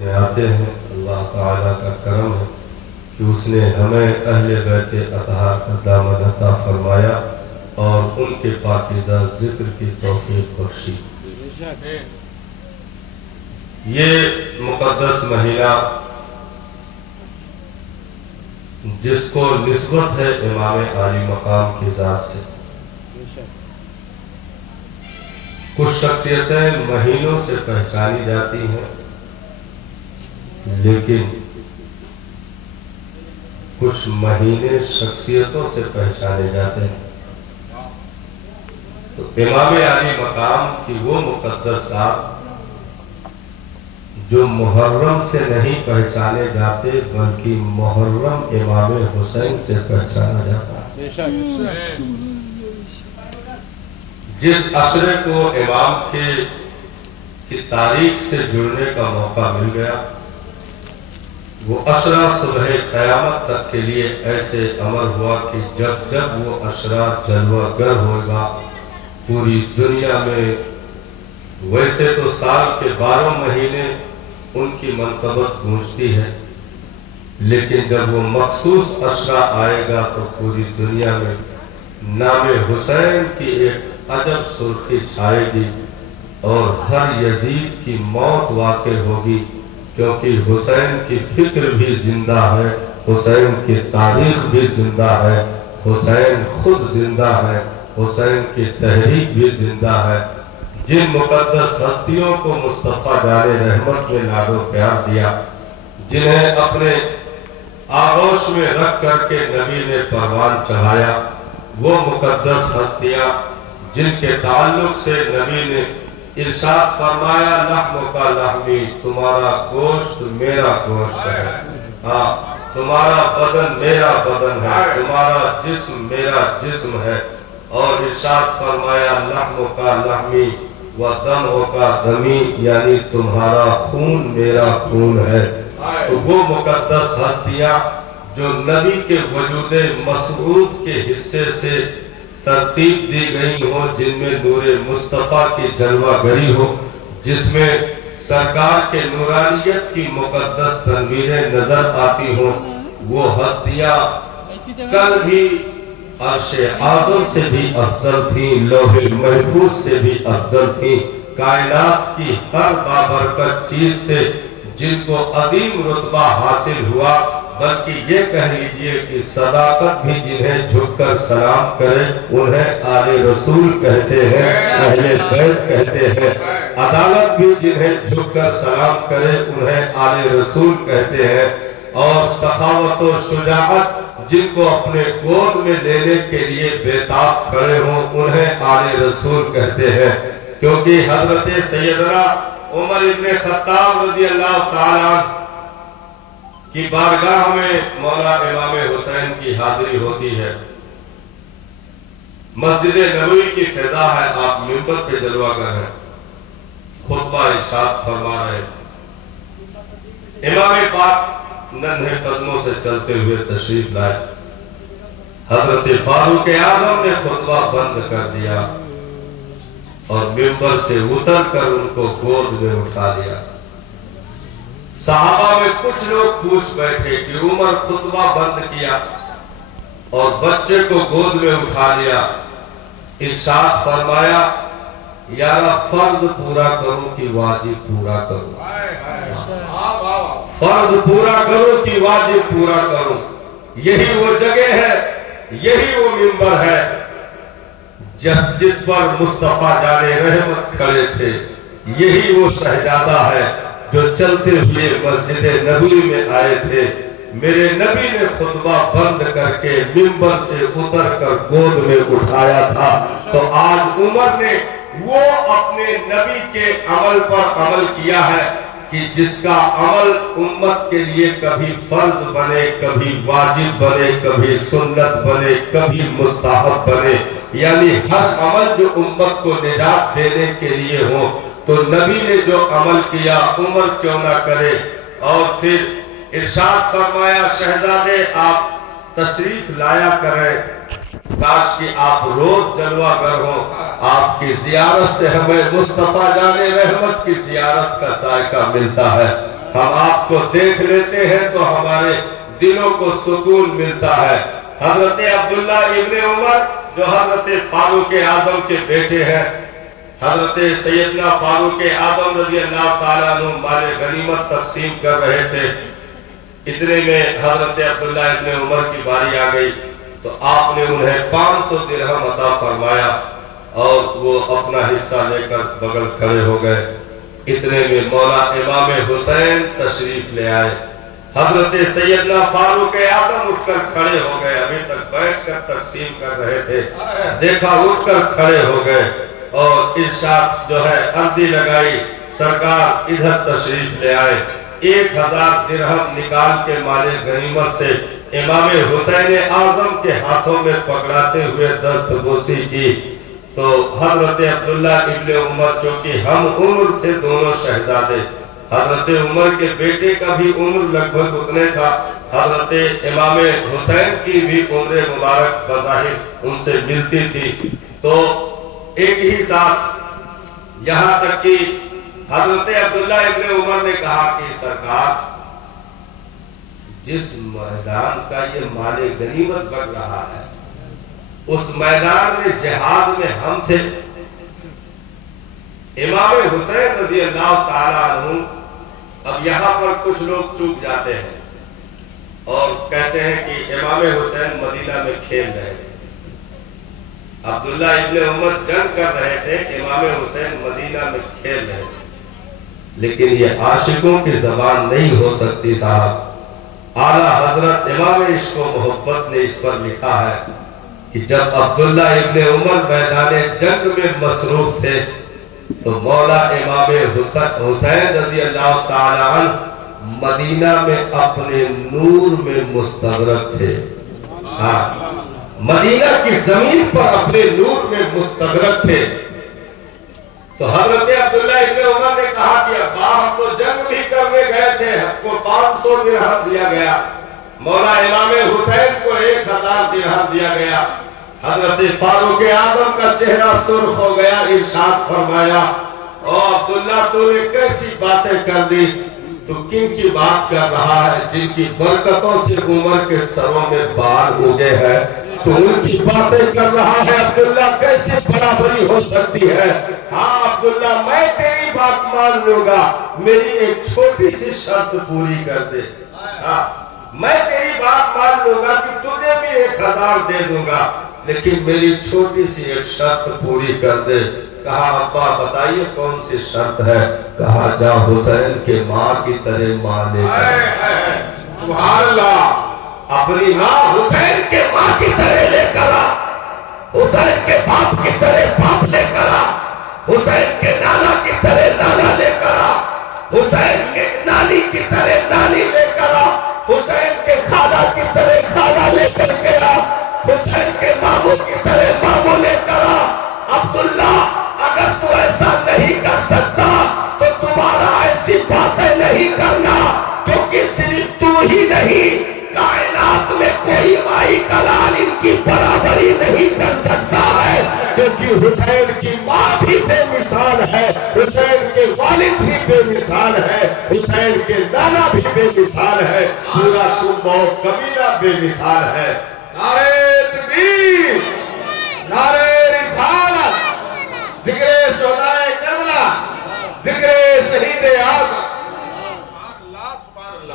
آتے ہیں۔ اللہ تعالیٰ کا کرم ہے کہ اس نے ہمیں اہل بیت اطہار کا دامن عطا فرمایا اور ان کے پاکیزہ ذکر کی توفیق بخشی۔ یہ مقدس مہینہ جس کو نسبت ہے امام عالی مقام کی ذات سے، کچھ شخصیتیں مہینوں سے پہچانی جاتی ہیں لیکن کچھ مہینے شخصیتوں سے پہچانے جاتے ہیں۔ تو امام عالی مقام کی وہ مقدس ذات جو محرم سے نہیں پہچانے جاتے بلکہ محرم امام حسین سے پہچانا جاتا ہے۔ جس عشرے کو امام کی تاریخ سے جڑنے کا موقع مل گیا، وہ عشرہ صبح قیامت تک کے لیے ایسے عمل ہوا کہ جب جب وہ عشرہ جلوہ گر ہوگا پوری دنیا میں، ویسے تو سال کے 12 مہینے ان کی منقبت گونجتی ہے، لیکن جب وہ مخصوص عشرہ آئے گا تو پوری دنیا میں نام حسین کی ایک عجب سرخی چھائے گی اور ہر یزید کی موت واقع ہوگی، کیونکہ حسین کی فکر بھی زندہ ہے، حسین کی تاریخ بھی زندہ ہے، حسین خود زندہ ہے، حسین کی تحریک بھی زندہ ہے۔ جن مقدس ہستیوں کو مصطفیٰ جان رحمت نے لاڈ و پیار دیا، جنہیں اپنے آغوش میں رکھ کر کے نبی نے پروان چڑھایا، وہ مقدس ہستیاں جن کے تعلق سے نبی نے ارشاد فرمایا لحمک لحمی، تمہارا گوشت میرا گوشت ہے، تمہارا بدن میرا بدن ہے، تمہارا جسم میرا جسم ہے، اور ارشاد فرمایا لحمک لحمی ودمک دمی، یعنی تمہارا خون میرا خون ہے۔ تو وہ مقدس ہستیاں جو نبی کے وجود مسعود کے حصے سے ترتیب دی گئی ہوں، جن میں نور مصطفیٰ کی جلوہ گری ہو، جس میں سرکار کے نورانیت کی مقدس تنویریں نظر آتی ہوں، وہ ہستیاں کل بھی عرش اعظم سے بھی افضل تھیں، لوح محفوظ سے بھی افضل تھیں، کائنات کی ہر بابرکت چیز سے جن کو عظیم رتبہ حاصل ہوا، بلکہ یہ کہہ لیجئے کہ صداقت بھی جنہیں جھک کر سلام کرے انہیں آل رسول کہتے ہیں، اہل بیت کہتے ہیں، عدالت بھی جنہیں جھک کر سلام کرے انہیں آل رسول کہتے ہیں، اور سخاوت و شجاعت جن کو اپنے گود میں لینے کے لیے بیتاب کھڑے ہوں انہیں آل رسول کہتے ہیں۔ کیونکہ حضرت سیدنا عمر ابن خطاب رضی اللہ تعالیٰ کی بارگاہ میں مولا امام حسین کی حاضری ہوتی ہے، مسجد نبوی کی فضا ہے، آپ منبر پہ جلوہ گر ہیں، خطبہ ارشاد فرما رہے، امام پاک ننھے قدموں سے چلتے ہوئے تشریف لائے، حضرت فاروق اعظم نے خطبہ بند کر دیا اور منبر سے اتر کر ان کو گود میں اٹھا لیا۔ صحابہ میں کچھ لوگ پوچھ بیٹھے کہ عمر خطبہ بند کیا اور بچے کو گود میں اٹھا لیا، ارشاد فرمایا یارا فرض پورا کروں کہ واجب پورا کروں، فرض پورا کروں کہ واجب پورا کروں۔ یہی وہ جگہ ہے، یہی وہ منبر ہے جس پر مصطفیٰ جان رحمت کھڑے تھے، یہی وہ شہزادہ ہے جو چلتے ہوئے مسجد نبوی میں آئے تھے۔ میرے نبی نے خطبہ بند کر کے منبر سے اتر کر گود میں اٹھایا تھا، تو آج عمر نے وہ اپنے نبی کے عمل پر عمل کیا ہے کہ جس کا عمل امت کے لیے کبھی فرض بنے، کبھی واجب بنے، کبھی سنت بنے، کبھی مستحب بنے، یعنی ہر عمل جو امت کو نجات دینے کے لیے ہو، تو نبی نے جو عمل کیا عمر کیوں نہ کرے۔ اور پھر ارشاد فرمایا شہزادے آپ تشریف لایا کریں، کاش کہ آپ روز جلوہ گر ہو، آپ کی زیارت سے ہمیں مصطفیٰ جان رحمت کی زیارت کا ذائقہ ملتا ہے۔ ہم آپ کو دیکھ لیتے ہیں تو ہمارے دلوں کو سکون ملتا ہے۔ حضرت عبداللہ ابن عمر جو حضرت فاروق اعظم کے بیٹے ہیں، حضرت سیدنا فاروق اعظم رضی اللہ تعالیٰ عنہ مال غنیمت تقسیم کر رہے تھے، اتنے میں حضرت عبداللہ ابن عمر کی باری آ گئی تو آپ نے انہیں 500 درہم عطا فرمایا اور وہ اپنا حصہ لے کر بغل کھڑے ہو گئے۔ اتنے میں مولا امام حسین تشریف لے آئے۔ حضرت سیدنا فاروق اعظم اٹھ کر کھڑے ہو گئے، ابھی تک بیٹھ کر تقسیم کر رہے تھے، دیکھا اٹھ کر کھڑے ہو گئے اور ارشاد جو ہے عرضی لگائی، سرکار ادھر تشریف لے آئے۔ 1000 درہم نکال کے مال غنیمت سے امام حسین اعظم کے ہاتھوں میں پکڑاتے ہوئے دست بوسی کی تو حضرت عبداللہ ابن عمر چونکہ ہم عمر تھے دونوں شہزادے، حضرت عمر کے بیٹے کا بھی عمر لگ بھگ اتنے تھا، حضرت امام حسین کی بھی عمر مبارک بظاہر ان سے ملتی تھی، تو ایک ہی ساتھ یہاں تک کہ حضرت عبداللہ ابن عمر نے کہا کہ سرکار جس میدان کا یہ مال غنیمت بڑھ رہا ہے اس میدان میں جہاد میں ہم تھے، امام حسین رضی اللہ تعالیٰ عنہ، اب یہاں پر کچھ لوگ چوک جاتے ہیں اور کہتے ہیں کہ امام حسین مدینہ میں کھیل رہے تھے، عبداللہ ابن عمر جنگ کر رہے تھے، امام حسین مدینہ میں کھیل رہے تھے، لیکن یہ عاشقوں کی زبان نہیں ہو سکتی صاحب۔ اعلیٰ حضرت امام عشق و محبت نے اس پر لکھا ہے کہ جب عبداللہ ابن عمر میدان جنگ میں مصروف تھے تو مولا امام حسین رضی اللہ تعالیٰ عنہ مدینہ میں اپنے نور میں مستغرق تھے، مدینہ کی زمین پر اپنے نور میں مستغرق تھے۔ تو حضرت عبداللہ ابن عمر نے کہا کہ ابا ہم تو جنگ بھی کرنے گئے تھے، ہم کو 500 درہم دیا گیا، مولا امام حسین کو 1000 درہم دیا گیا۔ حضرت فاروق اعظم کا چہرہ سرخ ہو گیا، ارشاد فرمایا، او عبداللہ تو نے کیسی باتیں کر دی، تو کن کی بات کر رہا ہے جن کی برکتوں سے عمر کے سروں میں بال اگے ہیں، تو ان کی باتیں کر رہا ہے عبداللہ، کیسے برابری ہو سکتی ہے؟ ہاں عبداللہ میں تیری بات مان لوں گا، میری ایک چھوٹی سی شرط پوری کر دے۔ ہاں میں تیری بات مان لوں گا کہ تجھے بھی 1000 دے دوں گا، لیکن میری چھوٹی سی ایک شرط پوری کر دے۔ کہا ابا بتائیے کون سی شرط ہے؟ کہا جا حسین کے ماں کی طرح ماں لے کر، سبحان اللہ، اپنی ماں حسین کے ماں کی طرح لے کر آ، حسین کے باپ کی طرح باپ لے کر آ، حسین کے نانا کی طرح نانا لے کر آ، حسین کے نانی کی طرح نانی لے کر آ، حسین کے خالہ کی طرح خالہ لے کر کے آ، حسین کے ماموں کی طرح ماموں لے کر آ۔ عبداللہ اگر تو ایسا نہیں کر سکتا تو تمہارا ایسی باتیں نہیں کرنا، کیونکہ صرف تو ہی نہیں کائنات میں کوئی مائی کا لال ان کی برابری نہیں کر سکتا ہے، کیونکہ حسین کی ماں بھی بے مثال ہے، حسین کے والد بھی بے مثال ہے، حسین کے نانا بھی بے مثال ہے، پورا کنبہ و قبیلہ بے مثال ہے۔ نعرہ تکبیر، نعرہ رسالت، ذکر شہدائے کربلا، ذکر شہید اعظم،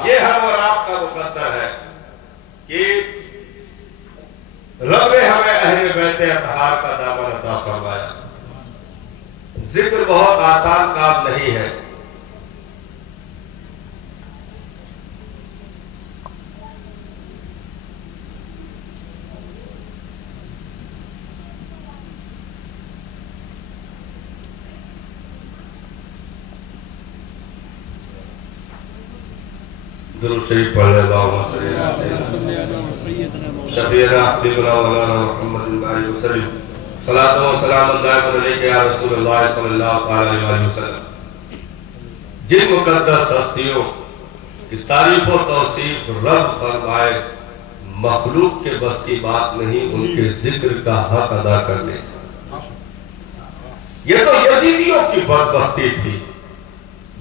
یہ ہم اور آپ کا مقدر ہے کہ رب نے ہمیں اہل بیت اطہار کا دامن عطا فرمایا۔ ذکر بہت آسان کام نہیں ہے، درود شریف پڑھنے اللہم صلی اللہ علیہ وسلم شفیعنا حبیبنا مولانا محمد بارک وسلم صلاۃ و سلام دائم علیک یا رسول اللہ صلی اللہ علیہ وسلم۔ جن مقدس ہستیوں کی تعریف و توصیف رب فرمائے مخلوق کے بس کی بات نہیں ان کے ذکر کا حق ادا کرنے، یہ تو یزیدیوں کی بدبختی تھی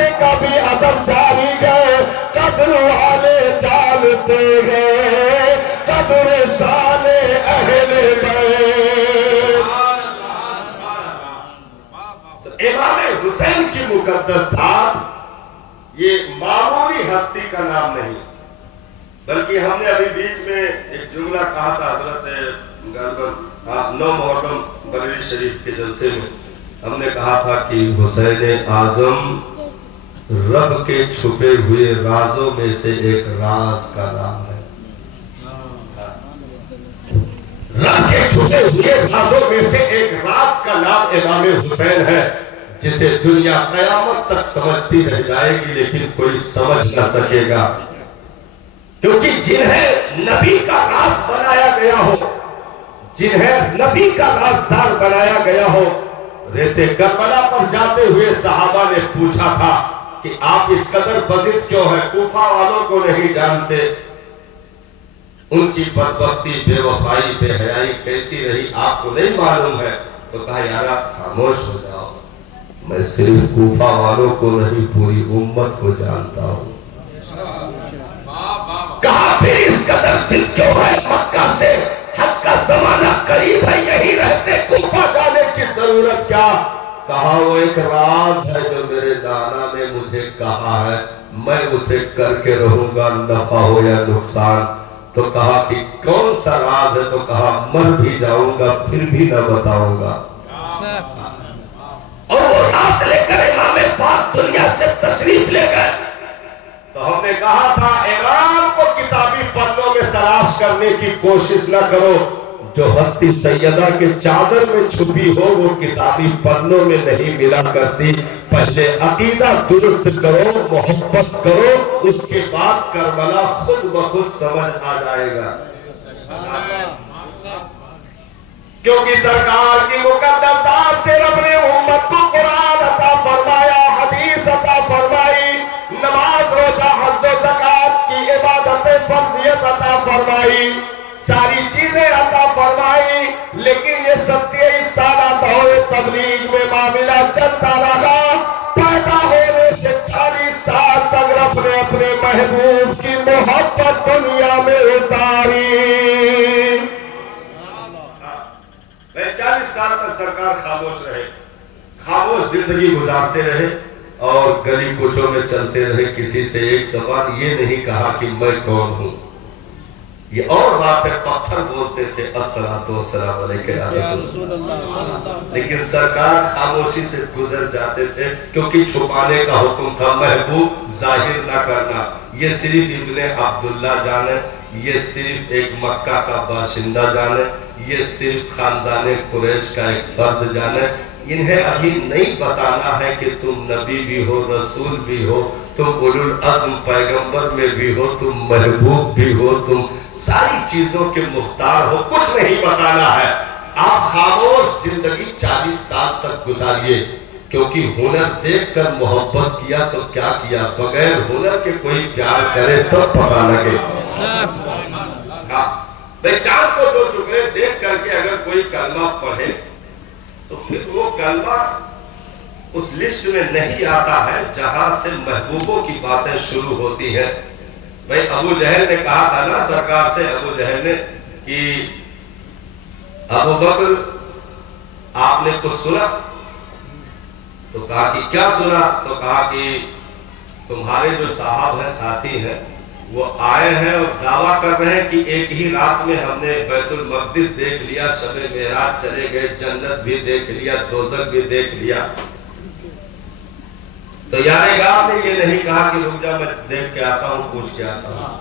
سے کبھی ادب جاری گئے، قدر والے جانتے گئے، قدر شان اہل بیت۔ تو امام حسین کی مقدس ذات یہ معمولی ہستی کا نام نہیں، بلکہ ہم نے ابھی بیچ میں ایک جملہ کہا تھا حضرت غالباً 9 محرم بریلی شریف کے جلسے میں، ہم نے کہا تھا کہ حسین اعظم رب کے چھپے ہوئے رازوں میں سے ایک راز کا نام ہے۔ رب کے چھپے ہوئے رازوں میں سے ایک راز کا نام امام حسین ہے، جسے دنیا قیامت تک سمجھتی رہ جائے گی لیکن کوئی سمجھ نہ سکے گا، کیونکہ جنہیں نبی کا راز بنایا گیا ہو، جنہیں نبی کا رازدار بنایا گیا ہو، ریت کربلا پر جاتے ہوئے صحابہ نے پوچھا تھا کہ آپ اس قدر بزد کیوں ہیں، کوفہ والوں کو نہیں جانتے؟ ان کی بدبختی، بے وفائی، بے حیائی کیسی رہی آپ کو نہیں معلوم ہے؟ تو کہا یارا خاموش ہو جاؤ، میں صرف کوفہ والوں کو نہیں پوری امت کو جانتا ہوں۔ کہا پھر اس قدر ضد کیوں ہے؟ مکہ سے حج کا زمانہ قریب ہے، یہی رہتے کوفہ جانے کی ضرورت کیا؟ کہا وہ ایک راز ہے جو میرے نانا نے مجھے کہا ہے، میں اسے کر کے رہوں گا نفع ہو یا نقصان۔ تو کہا کہ کون سا راز ہے؟ تو کہا مر بھی جاؤں گا پھر بھی نہ بتاؤں گا۔ اور وہ راز لے کر امام پاک دنیا سے تشریف لے گئے۔ تو ہم نے کہا تھا امام کو کتابی پنوں میں تلاش کرنے کی کوشش نہ کرو، جو ہستی سیدہ کے چادر میں چھپی ہو وہ کتابی پنوں میں نہیں ملا کرتی۔ پہلے عقیدہ درست کرو، محبت کرو، اس کے بعد کربلا خود بخود سمجھ آ جائے گا۔ کیونکہ سرکار کی مقدس ذات سے رب نے امت کو قرآن عطا فرمایا، حدیث عطا فرمائی، نماز روزہ حج و زکات کی عبادت فرضیت عطا فرمائی، ساری چیزیں عطا فرمائی، لیکن یہ 27 سالہ دور تبلیغ میں معاملہ چلتا رہا۔ پیدا ہونے سے 40 سال تک رب نے اپنے محبوب کی محبت دنیا میں اتاری۔ 40 سال تک سرکار خاموش رہے، خاموش زندگی گزارتے رہے اور گلی کوچوں میں چلتے رہے، کسی سے ایک زبان یہ نہیں کہا کہ میں کون ہوں۔ یہ اور بات ہے، پتھر بولتے تھے الصلاۃ والسلام علیک یا رسول اللہ، لیکن سرکار خاموشی سے گزر جاتے تھے، کیونکہ چھپانے کا حکم تھا، محبوب ظاہر نہ کرنا۔ یہ صرف ابن عبداللہ جانے، یہ صرف ایک مکہ کا باشندہ جانے، یہ صرف خاندان قریش کا ایک فرد جانے۔ انہیں ابھی نہیں بتانا ہے کہ تم نبی بھی ہو، رسول بھی ہو، تم اولو العزم پیغمبر میں بھی ہو، تم محبوب بھی ہو، تم ساری چیزوں کے مختار ہو، کچھ نہیں بتانا ہے۔ آپ خاموش زندگی 40 سال تک گزاریے، کیونکہ ہنر دیکھ کر محبت کیا تو کیا کیا، بغیر ہنر کے کوئی پیار کرے تب پتہ لگے۔ بے چاند کو دو ٹکڑے دیکھ کر کے اگر کوئی کلمہ پڑھے تو پھر وہ کلمہ اس لسٹ میں نہیں آتا ہے جہاں سے محبوبوں کی باتیں شروع ہوتی ہیں۔ بھئی ابو جہل نے کہا تھا نا سرکار سے، ابو جہل نے کہ ابو بکر آپ نے کچھ سنا؟ تو کہا کہ کیا سنا؟ تو کہا کہ تمہارے جو صاحب ہیں، ساتھی ہیں، وہ آئے ہیں اور دعویٰ کر رہے ہیں کہ ایک ہی رات میں ہم نے بیت المقدس دیکھ لیا، شب معراج چلے گئے، جنت بھی دیکھ لیا، دوزخ بھی دیکھ لیا۔ تو یعنی آپ نے یہ نہیں کہا کہ رک جا میں دیکھ کے آتا ہوں، پوچھ کے آتا ہوں۔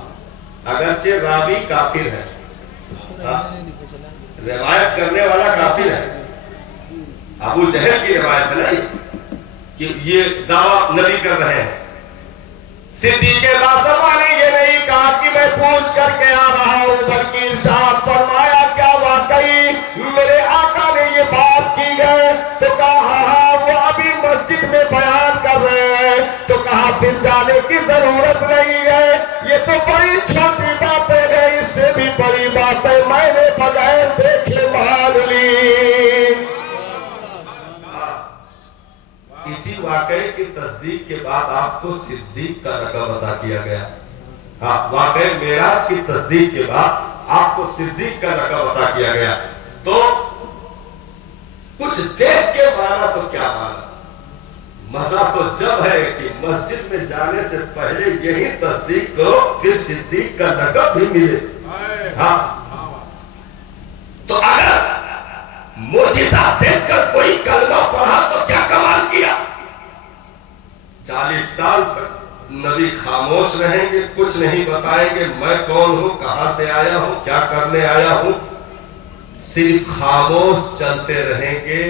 اگرچہ راوی کافر ہے، روایت کرنے والا کافر ہے، ابو جہل کی روایت ہے نا کہ یہ دعویٰ نبی کر رہے ہیں۔ صدیق اعظم نے یہ نہیں کہا کہ میں پوچھ کر کے آ رہا ہوں، بلکہ ارشاد فرمایا کیا واقعی میرے آقا نے یہ بات کی ہے؟ تو کہا ہاں، وہ ابھی مسجد میں بیان کر رہے ہیں۔ تو کہا پھر جانے کی ضرورت نہیں ہے، یہ تو بڑی چھوٹی باتیں ہیں، اس سے بھی بڑی باتیں میں نے بغیر دیکھے مان لی۔ اسی واقعے کی تصدیق کے بعد آپ کو صدیق کا لقب عطا کیا گیا. ہاں واقعی معراج کی تصدیق کے بعد آپ کو صدیق کا لقب عطا کیا گیا. تو کچھ دیکھ کے مانا تو کیا مانا؟ مزہ تو جب ہے کہ مسجد میں جانے سے پہلے یہی تصدیق کرو پھر صدیق کا لقب بھی ملے. ہاں تو اگر معجزہ دیکھ کر کوئی کلمہ پڑھا تو کیا کمال کیا. 40 سال تک نبی خاموش رہیں گے, کچھ نہیں بتائیں گے, میں کون ہوں, کہاں سے آیا ہوں, کیا کرنے آیا ہوں, صرف خاموش چلتے رہیں گے.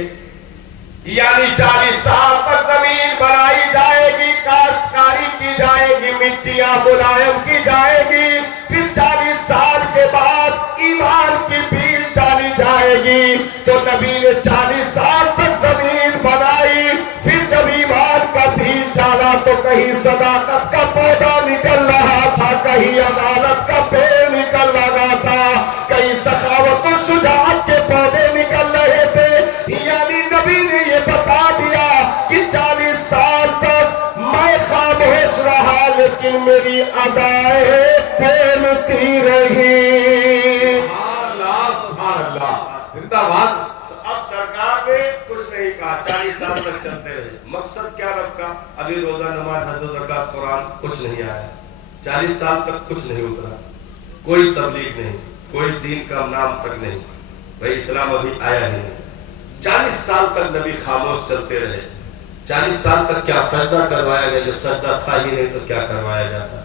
یعنی 40 سال تک زمین بنائی جائے گی, کاشتکاری کی جائے گی, مٹیاں ملائم کی جائے گی, پھر 40 سال کے بعد ایمان کی بیج ڈالی جائے گی. تو نبی نے 40 سال تک زمین بنائی, پھر جب ایمان کا بیج ڈالا تو کہیں صداقت کا پودا نکل رہا تھا, کہیں عدالت کا پیڑ نکل رہا تھا, کہیں سخاوت اور شجاعت کے پودے نکل رہے تھے. یعنی نبی نے یہ بتا دیا کہ 40 سال تک میں خاموش رہا لیکن میری ادائیں بولتی رہی. سبحان اللہ زندہ باد. تو اب سرکار نے کچھ نہیں کہا, 40 سال تک چلتے رہے. مقصد کیا رب کا؟ ابھی روزہ نماز حج و زکات قرآن کچھ نہیں آیا, 40 سال تک کچھ نہیں اترا, کوئی تبلیغ نہیں, کوئی دین کا نام تک نہیں, بھائی اسلام ابھی آیا ہی نہیں. 40 سال تک نبی خاموش چلتے رہے. 40 سال تک کیا سجدہ کروایا گیا؟ جب سجدہ تھا ہی نہیں تو کیا کروایا جاتا,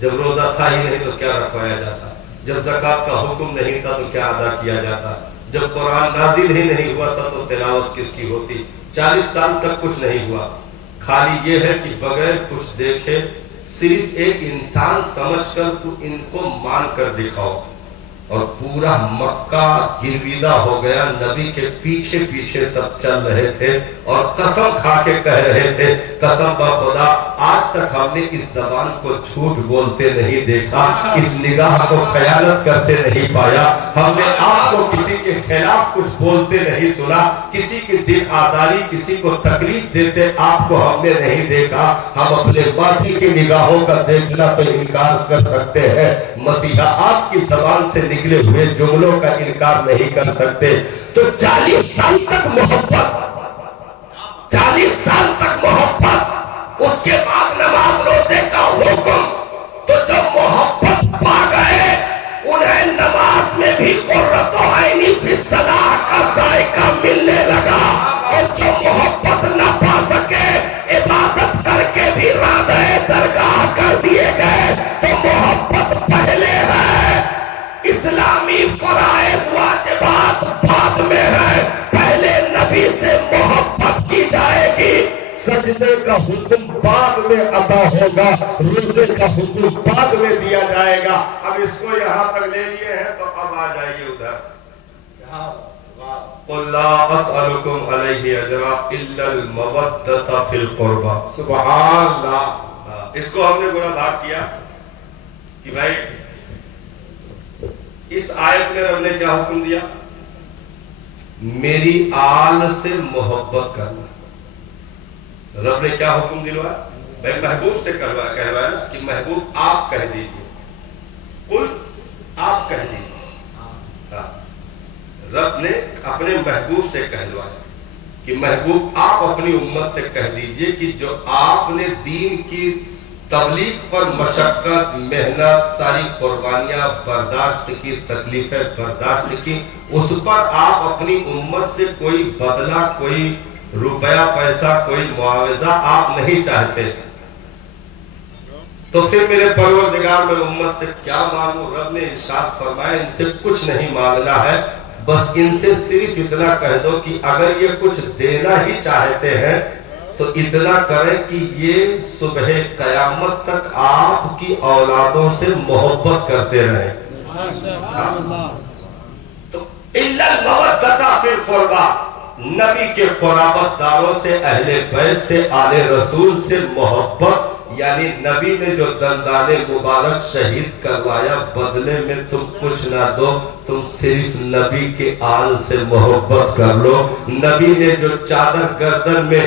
جب روزہ تھا ہی نہیں تو کیا رکھوایا جاتا, جب زکات کا حکم نہیں تھا تو کیا ادا کیا جاتا, جب قرآن نازل ہی نہیں ہوا تھا تو تلاوت کس کی ہوتی. 40 سال تک کچھ نہیں ہوا. خالی یہ ہے کہ بغیر کچھ دیکھے صرف ایک انسان سمجھ کر تو ان کو مان کر دکھاؤ, اور پورا مکہ گرویدہ ہو گیا. نبی کے پیچھے پیچھے سب چل رہے تھے اور قسم کھا کے کہہ رہے تھے, قسم با خدا آج تک ہم نے اس زبان کو جھوٹ بولتے نہیں دیکھا, اس نگاہ کو خیانت کرتے نہیں پایا, ہم نے آپ کو کسی کے خلاف کچھ بولتے نہیں سنا, کسی کی دل آزاری, کسی کو تکلیف دیتے آپ کو ہم نے نہیں دیکھا. ہم اپنے ماضی کی نگاہوں کا دیکھنا تو انکار کر سکتے ہیں, مسیحا آپ کی زبان سے نکلے ہوئے جملوں کا انکار نہیں کر سکتے. تو 40 سال تک محبت, 40 سال تک محبت, اس کے بعد نماز روزے کا حکم. تو جو محبت پا گئے انہیں نماز میں بھی قرۃ عین فی الصلاۃ کا ذائقہ ملنے لگا, اور جو محبت نہ پا سکے عبادت کر کے بھی راندہ درگاہ کر دیے گئے. تو محبت پہلے ہے, اسلامی فرائض واجبات بعد میں ہے, پہلے نبی سے محبت کی جائے گی. سجدے کا حکم بعد میں عطا ہوگا, روزے کا حکم بعد میں دیا جائے گا. اب اس کو یہاں تک لے لیے ہیں تو اب آ جائیے ادھر. قُلْ لَا أَسْأَلُكُمْ عَلَيْهِ أَجْرًا إِلَّا الْمَوَدَّةَ فِي الْقُرْبَى. سبحان اللہ. اس کو ہم نے گناہ بھاگ کیا کہ بھائی اس آیت میں رب نے کیا حکم دیا؟ میری آل سے محبت کرنا. رب نے کیا حکم دلوایا؟ بھائی محبوب سے کہلوایا نا کہ محبوب آپ کہہ دیجئے, قل آپ کہہ دیجئے. رب نے اپنے محبوب سے کہلوایا کہ محبوب آپ اپنی امت سے کہہ دیجئے کہ جو آپ نے دین کی تبلیغ پر مشقت, محنت, ساری قربانیاں برداشت کی, تکلیفیں برداشت کی, اس پر آپ اپنی امت سے کوئی بدلہ, کوئی روپیہ پیسہ, کوئی معاوضہ آپ نہیں چاہتے. تو پھر میرے پروردگار میں امت سے کیا مانگوں؟ رب نے ارشاد فرمایا ان سے کچھ نہیں مانگنا ہے, بس ان سے صرف اتنا کہہ دو کہ اگر یہ کچھ دینا ہی چاہتے ہیں تو اتنا کریں کہ یہ صبح قیامت تک آپ کی اولادوں سے محبت کرتے رہیں. تو اِلَّا الْمَوَدَّةَ فِي الْقُرْبَى, نبی کے قرابت داروں سے, اہل بیت سے, آل رسول سے محبت. یعنی نبی نے جو دندان مبارک شہید کروایا بدلے میں تم کچھ نہ دو, تم صرف نبی کے آل سے محبت کر لو. نبی نے جو چادر گردن میں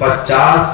50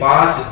5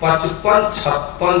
55-56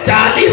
40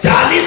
40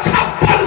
56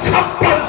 56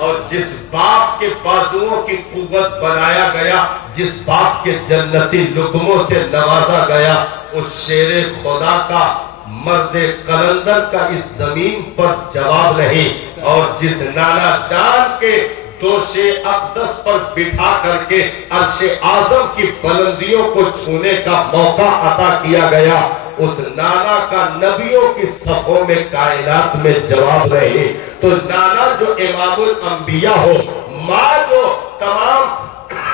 اور جس باپ کے بازوؤں کی قوت بنایا گیا، جس باپ کے جنتی لقموں سے نوازا گیا، اس شیر خدا کا، مرد قلندر کا اس زمین پر جواب نہیں، اور جس نانا جان کے دوش اقدس پر بٹھا کر کے عرش اعظم کی بلندیوں کو چھونے کا موقع عطا کیا گیا، اس نانا کا نبیوں کی صفوں میں کائنات میں جواب نہیں۔ تو نانا جو امام الانبیاء ہو، ماں جو تمام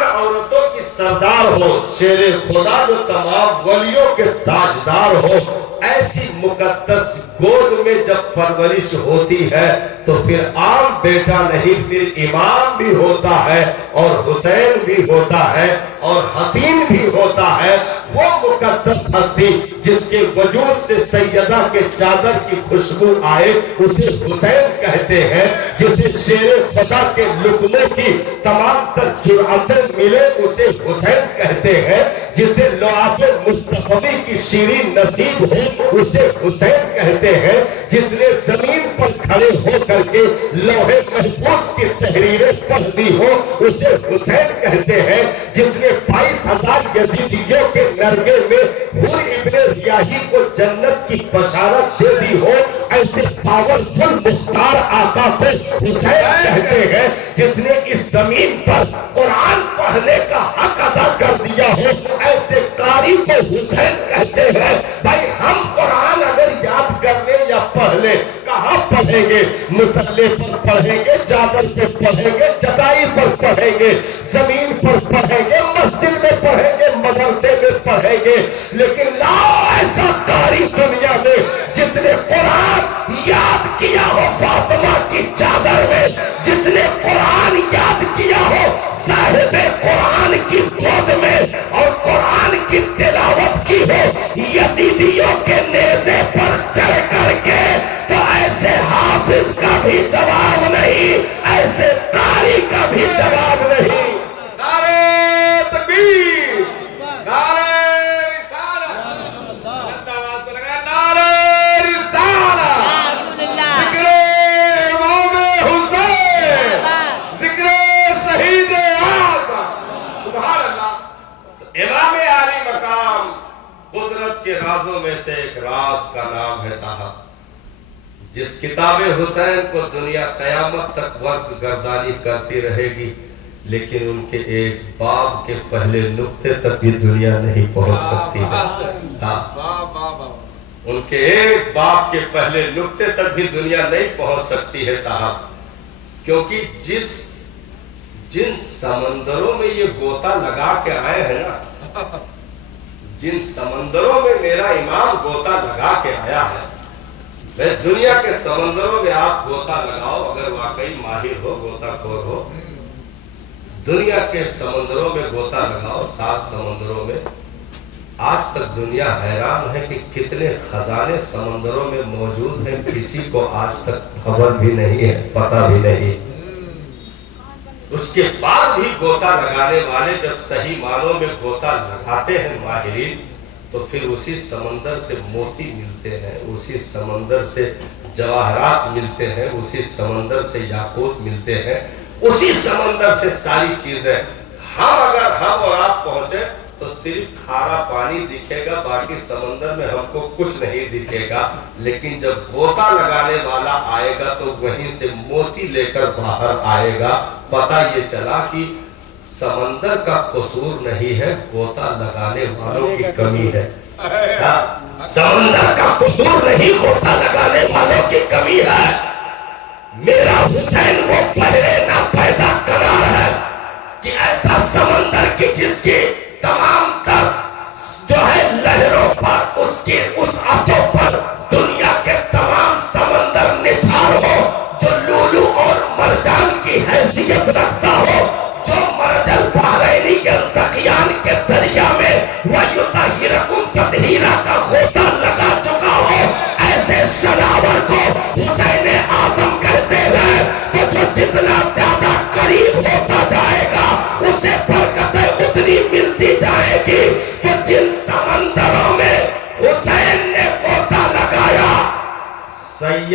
عورتوں کی سردار ہو، شیر خدا جو تمام ولیوں کے تاجدار ہو، ایسی مقدس گود میں جب پرورش ہوتی ہے تو پھر عام بیٹا نہیں، پھر امام بھی ہوتا ہے، اور حسین بھی ہوتا ہے، اور حسین بھی ہوتا ہے۔ وہ مقدس ہستی جس کے وجود سے سیدہ کے چادر کی خوشبو آئے اسے حسین کہتے ہیں، جسے شیر خدا کے لقموں کی تمام تر جرعتیں ملے اسے حسین کہتے ہیں، جسے لعاب مصطفی کی شیرین نصیب ہو اسے حسین کہتے ہیں، جس نے زمین پر کھڑے ہو کر کے لوح محفوظ کی تحریریں پڑھ دی ہو اسے حسین کہتے ہیں، جس نے 22,000 یزیدیوں کے نرگے میں حور ابن ریاحی کو جنت کی بشارت دے دی ہو، ایسے پاورفل مختار آقا کو حسین کہتے ہیں، جس نے اس زمین پر قرآن پڑھنے کا حق ادا کر دیا ہو، ایسے قاری کو حسین کہتے ہیں۔ بھائی ہم قرآن اگر یاد کر لیں یا پڑھ لیں، کہاں پڑھیں گے؟ مصلے پر پڑھیں گے، چادر پہ پڑھیں گے، چٹائی پر پڑھیں گے، زمین پر پڑھیں گے، مسجد میں پڑھیں گے، مدرسے میں پڑھیں گے، لیکن لاؤ ایسا قاری دنیا میں جس نے قرآن یاد کیا ہو فاطمہ کی چادر میں، جس نے قرآن یاد کیا ہو صاحب قرآن کی گود میں، اور قرآن کی تلاوت کی ہو یزیدیوں کے نیزے پر چڑھ کر کے، تو ایسے حافظ کا بھی جواب نہیں، ایسے قاری کا بھی جواب نہیں۔ نعرہ تکبیر، نعرہ رسالت، نعرہ رسالت، ذکر امام حسین، ذکر شہید اعظم، سبحان اللہ۔ امام عالی مقام قدرت کے رازوں میں سے ایک راز کا نام ہے صاحب، جس کتاب حسین کو دنیا قیامت تک ورد گردانی کرتی رہے گی، لیکن ان کے ایک باب کے پہلے نقطے تک بھی دنیا نہیں پہنچ سکتی ہے۔ ان کے ایک باب کے پہلے نقطے تک بھی دنیا نہیں پہنچ سکتی ہے صاحب، کیونکہ جن سمندروں میں یہ غوطہ لگا کے آئے ہیں نا، جن سمندروں میں میرا امام غوطہ لگا کے آیا ہے، میں دنیا کے سمندروں میں آپ غوطہ لگاؤ، اگر واقعی ماہر ہو، غوطہ خور ہو، دنیا کے سمندروں میں غوطہ لگاؤ، 7 سمندروں میں، آج تک دنیا حیران ہے کہ کتنے خزانے سمندروں میں موجود ہیں، کسی کو آج تک خبر بھی نہیں ہے، پتہ بھی نہیں۔ اس کے بعد بھی غوطہ لگانے والے جب صحیح معنوں میں غوطہ لگاتے ہیں ماہرین، تو پھر اسی سمندر سے موتی ملتے ہیں، اسی سمندر سے جواہرات ملتے ہیں، اسی سمندر سے یاقوت ملتے ہیں، اسی سمندر سے ساری چیزیں۔ اگر ہم اور آپ پہنچے تو صرف کھارا پانی دکھے گا، باقی سمندر میں ہم کو کچھ نہیں دکھے گا، لیکن جب غوطہ لگانے والا آئے گا تو وہیں سے موتی لے کر باہر آئے گا۔ پتہ یہ چلا کہ سمندر کا قصور نہیں ہے، غوطہ لگانے والوں کی کمی ہے۔ سمندر کا قصور نہیں، غوطہ لگانے والوں کی کمی ہے۔ میرا حسین وہ پہرے نہ پیدا کرا ہے کہ ایسا سمندر کی جس کی تمام تر جو ہے لہروں پر، اس کے اس عطوں پر دنیا کے تمام سمندر نچھار ہو، جو لولو اور مرجان کی حیثیت رکھتا ہو، جو مرج البحرین یلتقیان کے دریا میں وَيُطَهِّرَكُمْ تَطْهِيرًا کا غوطہ لگا چکا ہو، ایسے شناور کو حسین اعظم کہتے ہیں، تو جو جتنا زیادہ قریب ہوتا جائے گا اسے برکتیں اتنی ملتی جائے گی۔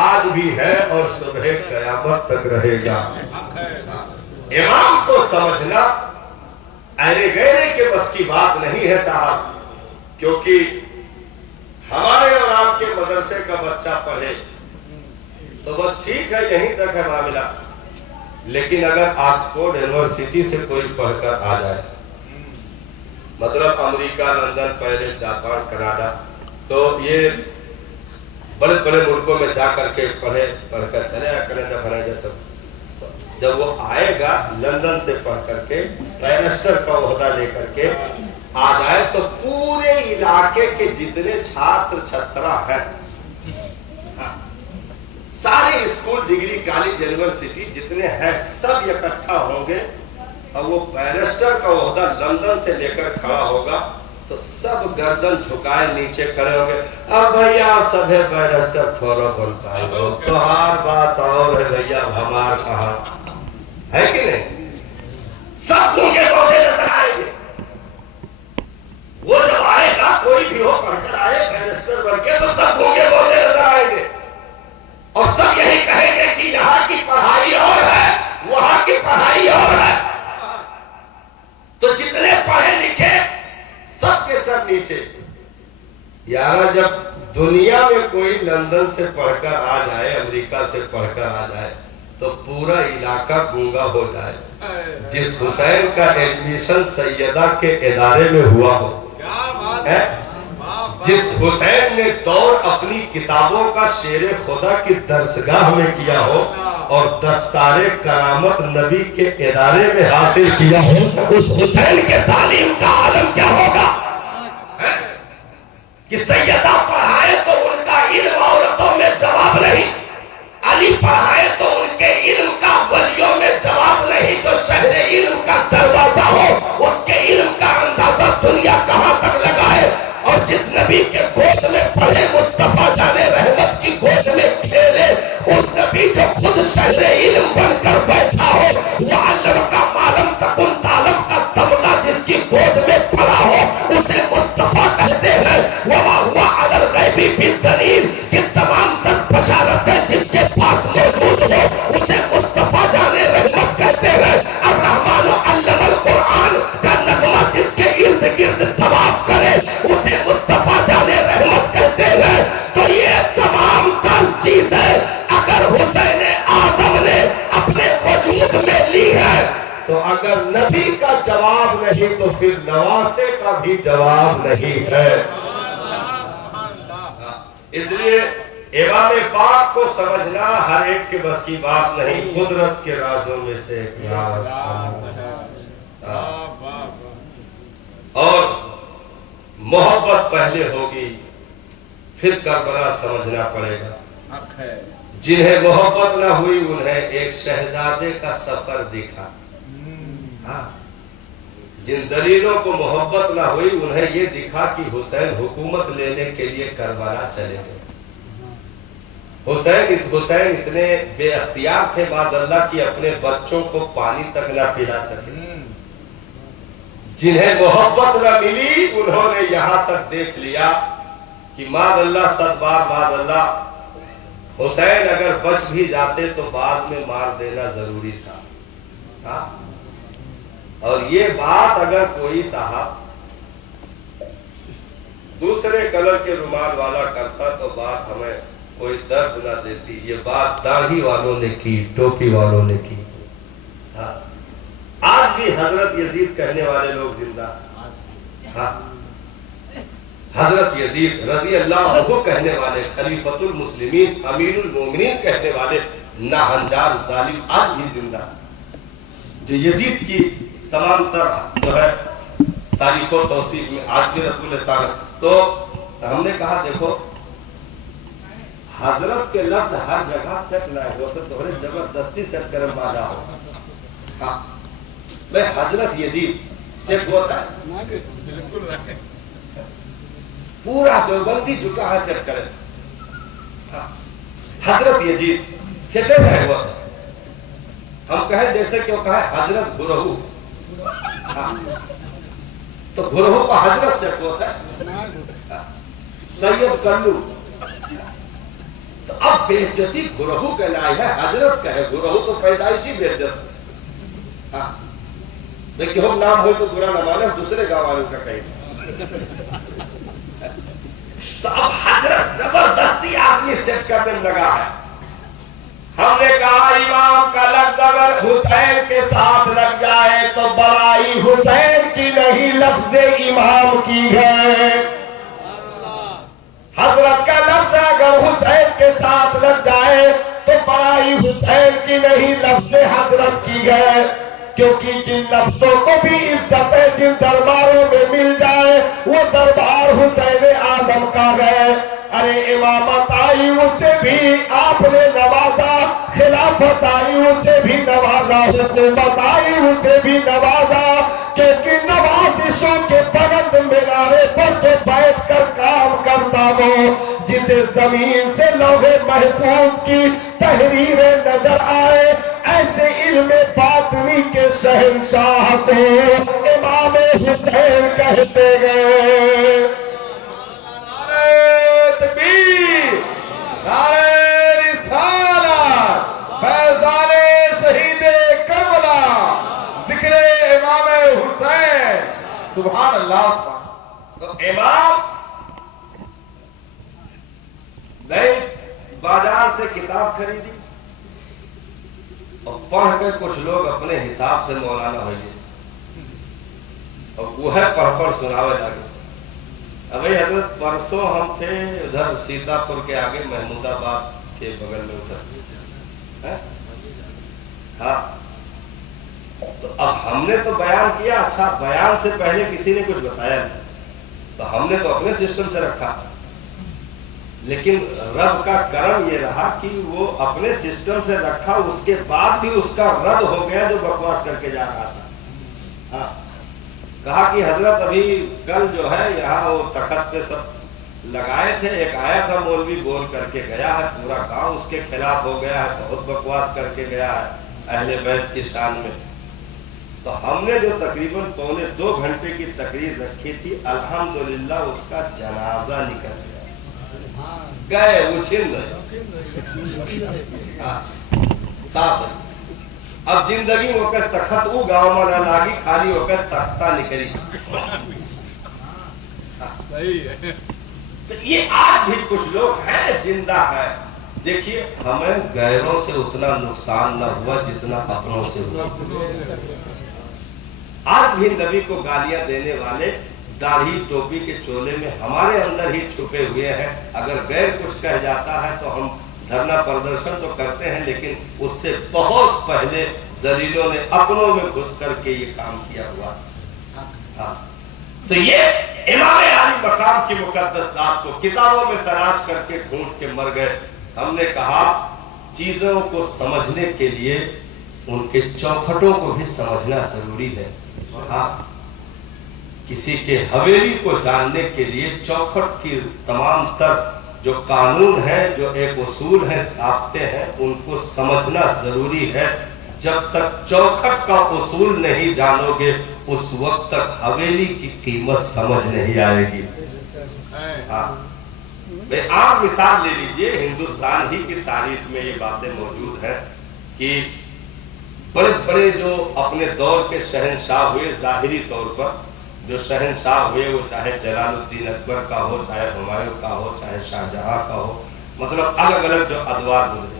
آج بھی ہے اور صبح قیامت تک رہے گا۔ امام کو سمجھنا ایرے گہرے کے بس کی بات نہیں ہے صاحب، کیونکہ ہمارے اور آپ کے مدرسے کا بچہ پڑھے تو بس ٹھیک ہے، یہیں تک ہے معاملہ، لیکن اگر آکسفورڈ یونیورسٹی سے کوئی پڑھ کر آ جائے، مطلب امریکہ، لندن، پیرس، جاپان، کینیڈا، تو یہ بڑے بڑے ملکوں میں جا کر کے پڑھ کر چلے آیا، کینیڈا بنائے سب، جب وہ آئے گا لندن سے پڑھ کر کے بیرسٹر کا عہدہ لے کر کے آ جائے، تو پورے علاقے کے جتنے چھاتر چھترا ہیں، سارے اسکول، ڈگری کالج، یونیورسٹی جتنے ہیں، سب اکٹھا ہوں گے اور وہ بیرسٹر کا عہدہ لندن سے لے کر کھڑا ہوگا تو سب گردن جھکائے نیچے کھڑے ہوں گے۔ اب بھیا سب ہے بیرسٹر تھوڑا بن پائے گا، تو ہر بات اور ہے بھیا، ہمار کہاں ہے کہ نہیں؟ سب گونگے بولے نظر آئیں گے۔ وہ جب آئے گا، کوئی بھی ہو پڑھ کر آئے بیرسٹر بن کے، تو سب گونگے بولے نظر آئیں گے اور سب یہی کہیں گے کہ یہاں کی پڑھائی اور ہے، وہاں کی پڑھائی اور ہے۔ تو جتنے پڑھے لکھے سب کے سب نیچے۔ یارا جب دنیا میں کوئی لندن سے پڑھ کر آ جائے، امریکہ سے پڑھ کر آ جائے، تو پورا علاقہ گونگا ہو جائے۔ جس حسین کا ایڈمیشن سیدہ کے ادارے میں ہوا ہو، جس حسین نے دور اپنی کتابوں کا شیر خدا کی درسگاہ میں کیا ہو اور دستار کرامت نبی کے ادارے میں حاصل کیا ہو، اس حسین کے تعلیم کا عالم کیا ہوگا؟ کہ سیدہ پڑھائے تو ان کا علم عورتوں میں جواب نہیں، علی پڑھائے تو ان کے علم کا ولیوں میں جواب نہیں۔ جو شہر علم کا دروازہ ہو، اس کے علم کا اندازہ دنیا کہاں تک لگائے۔ اور جس نبی کے گود میں پڑھے، مصطفیٰ جانے رحمت کی گود میں کھیلے، اس نبی جو خود شہر علم بن کر بیٹھا ہو، وہ علم کا معلم تکن تعلم کا تمغہ جس کی گود میں پڑا ہو، اسے مصطفیٰ کہتے ہیں۔ وما ہوا علی الغیب بالدلیل، کہ تمام تر بشارتیں جس کے پاس موجود ہو، اسے مصطفیٰ جانے رحمت کہتے ہیں۔ الرحمن علم القرآن کا نغمہ جس کے ارد گرد طواف کرے، اسے مصطفیٰ جانے رحمت کہتے ہیں۔ تو یہ تمام تر چیزیں اگر حسین آدم نے اپنے وجود میں لی ہے، تو اگر نبی کا جواب نہیں تو پھر نواسے کا بھی جواب نہیں ہے۔ اس لیے امام پاک کو سمجھنا ہر ایک کے بس کی بات نہیں، قدرت کے رازوں میں سے ایک راز۔ اور محبت پہلے ہوگی، پھر کربلا سمجھنا پڑے گا۔ جنہیں محبت نہ ہوئی انہیں ایک شہزادے کا سفر دکھا، جن ذلیلوں کو محبت نہ ہوئی انہیں یہ دکھا کہ حسین حکومت لینے کے لیے کربلا چلے گئے۔ حسین اتنے بے اختیار تھے معاذ اللہ کہ اپنے بچوں کو پانی تک نہ پلا سکے۔ جنہیں محبت نہ ملی انہوں نے یہاں تک دیکھ لیا کہ معاذ اللہ، صد بار معاذ اللہ، حسین اگر بچ بھی جاتے تو بعد میں مار دینا ضروری تھا۔ اور یہ بات اگر کوئی صاحب دوسرے کلر کے رومال والا کرتا تو بات ہمیں کوئی درد نہ دیتی۔ یہ بات داڑھی والوں نے کی، ٹوپی والوں نے کی۔ آج بھی حضرت یزید کہنے والے لوگ زندہ، حضرت یزید رضی اللہ عنہ کہنے والے، خلیفۃ المسلمین، امیر المومنین کہنے والے ناہنجار ظالم آج بھی زندہ۔ جو یزید کی تمام تر جو ہے تعریف و توصیف میں آج بھی رب السان۔ تو ہم نے کہا دیکھو، حضرت کے لفظ ہر جگہ سیٹ نہ ہوتے تو ہر زبردستی سیٹ کرم باجا ہو۔ میں حضرت یزید سیٹ ہوتا ہے، پورا دیوبندی جھکا ہے سیٹ کرے۔ حضرت یزید سیٹ نہیں ہوا تھا۔ ہم کہیں جیسے کہ وہ کہے حضرت گرہو، تو گرہو کا حضرت سیٹ ہوتا ہے۔ سید کلو تو اب بے عزتی گروہ کہلائی ہے، حضرت کا ہے، گروہ تو پیدائشی بے عزت. ہاں دیکھیے ہم نام ہوئی تو برا نہ مانے، دوسرے گاؤں والوں کا کہیں تو اب حضرت زبردستی آدمی سیٹ کرنے لگا ہے. ہم نے کہا امام کا لفظ اگر حسین کے ساتھ لگ جائے تو بڑائی حسین کی نہیں لفظ امام کی ہے. حضرت کا لفظ اگر حسین کے ساتھ لگ جائے تو بڑائی حسین کی نہیں لفظ حضرت کی ہے. کیونکہ جن لفظوں کو بھی عزت ہے جن درباروں میں مل جائے وہ دربار حسین اعظم کا ہے. ارے امامت آئی اسے بھی آپ نے نوازا، خلافت آئی اسے بھی نوازا، حکومت آئی اسے بھی نوازا. کیونکہ نوازشوں کے بلند مینارے پر جو بیٹھ کر کام کرتا وہ، جسے زمین سے لوح محفوظ کی تحریریں نظر آئے، ایسے علم باطنی کے شہنشاہ کو امام حسین کہتے گئے. تکبیر، نعرہ رسالت، فیضان شہید کربلا، ذکر امام حسین. سبحان اللہ. تو امام نئی بازار سے کتاب خریدی اور پڑھ کے کچھ لوگ اپنے حساب سے مولانا ہوئے اور وہ ہے پڑھ سناوے لگے. ابھی حضرت پرسوں ہم تھے ادھر سیتا پور کے آگے محمود آباد کے بغل میں ادھر. ہاں تو اب ہم نے تو بیان کیا، اچھا بیان سے پہلے کسی نے کچھ بتایا نہیں تو ہم نے تو اپنے سسٹم سے رکھا. لیکن رب کا کرم یہ رہا کہ وہ اپنے سسٹم سے رکھا، اس کے بعد بھی اس کا رد ہو گیا جو بکواس کر کے جا رہا تھا. ہاں کہا کہ حضرت ابھی کل جو ہے یہاں وہ تخت پہ سب لگائے تھے، ایک آیا تھا مولوی بول کر کے گیا ہے، پورا گاؤں اس کے خلاف ہو گیا ہے، بہت بکواس کر کے گیا ہے اہل بیت کی شان میں. تو ہم نے جو تقریباً 2.25 گھنٹے کی تقریر رکھی تھی، الحمدللہ اس کا جنازہ نکل گیا، گئے اچھل صاف. اب زندگی وقت تخت وہ گاؤں میں نہ لاگی، خالی وقت تختہ نکلی. تو یہ آج بھی کچھ لوگ ہیں زندہ ہے. دیکھیے ہمیں غیروں سے اتنا نقصان نہ ہوا جتنا اپنوں سے ہوا. آج بھی نبی کو گالیاں دینے والے داڑھی ٹوپی کے چولے میں ہمارے اندر ہی چھپے ہوئے ہیں. اگر غیر کچھ کہہ جاتا ہے تو ہم دھرنا پردرشن تو کرتے ہیں، لیکن اس سے بہت پہلے ذلیلوں نے اپنوں میں گھس کر کے یہ کام کیا ہوا. ہاں تو یہ امام عالی مقام کی مقدس ذات کو کتابوں میں تلاش کر کے ڈھونڈ کے مر گئے. ہم نے کہا چیزوں کو سمجھنے کے لیے ان کے چوکھٹوں کو بھی سمجھنا ضروری ہے. ہاں کسی کے حویلی کو جاننے کے لیے چوکھٹ کی تمام تر جو قانون ہیں، جو ایک اصول ہیں، ضابطے ہیں، ان کو سمجھنا ضروری ہے. جب تک چوکھٹ کا اصول نہیں جانو گے اس وقت تک حویلی کی قیمت سمجھ نہیں آئے گی. ہاں عام مثال لے لیجئے، ہندوستان ہی کی تاریخ میں یہ باتیں موجود ہیں کہ بڑے بڑے جو اپنے دور کے شہنشاہ ہوئے، ظاہری طور پر جو شہنشاہ ہوئے، وہ چاہے جلال الدین اکبر کا ہو، چاہے ہمایوں کا ہو، چاہے شاہجہاں کا ہو، مطلب الگ الگ جو ادوار گزرے،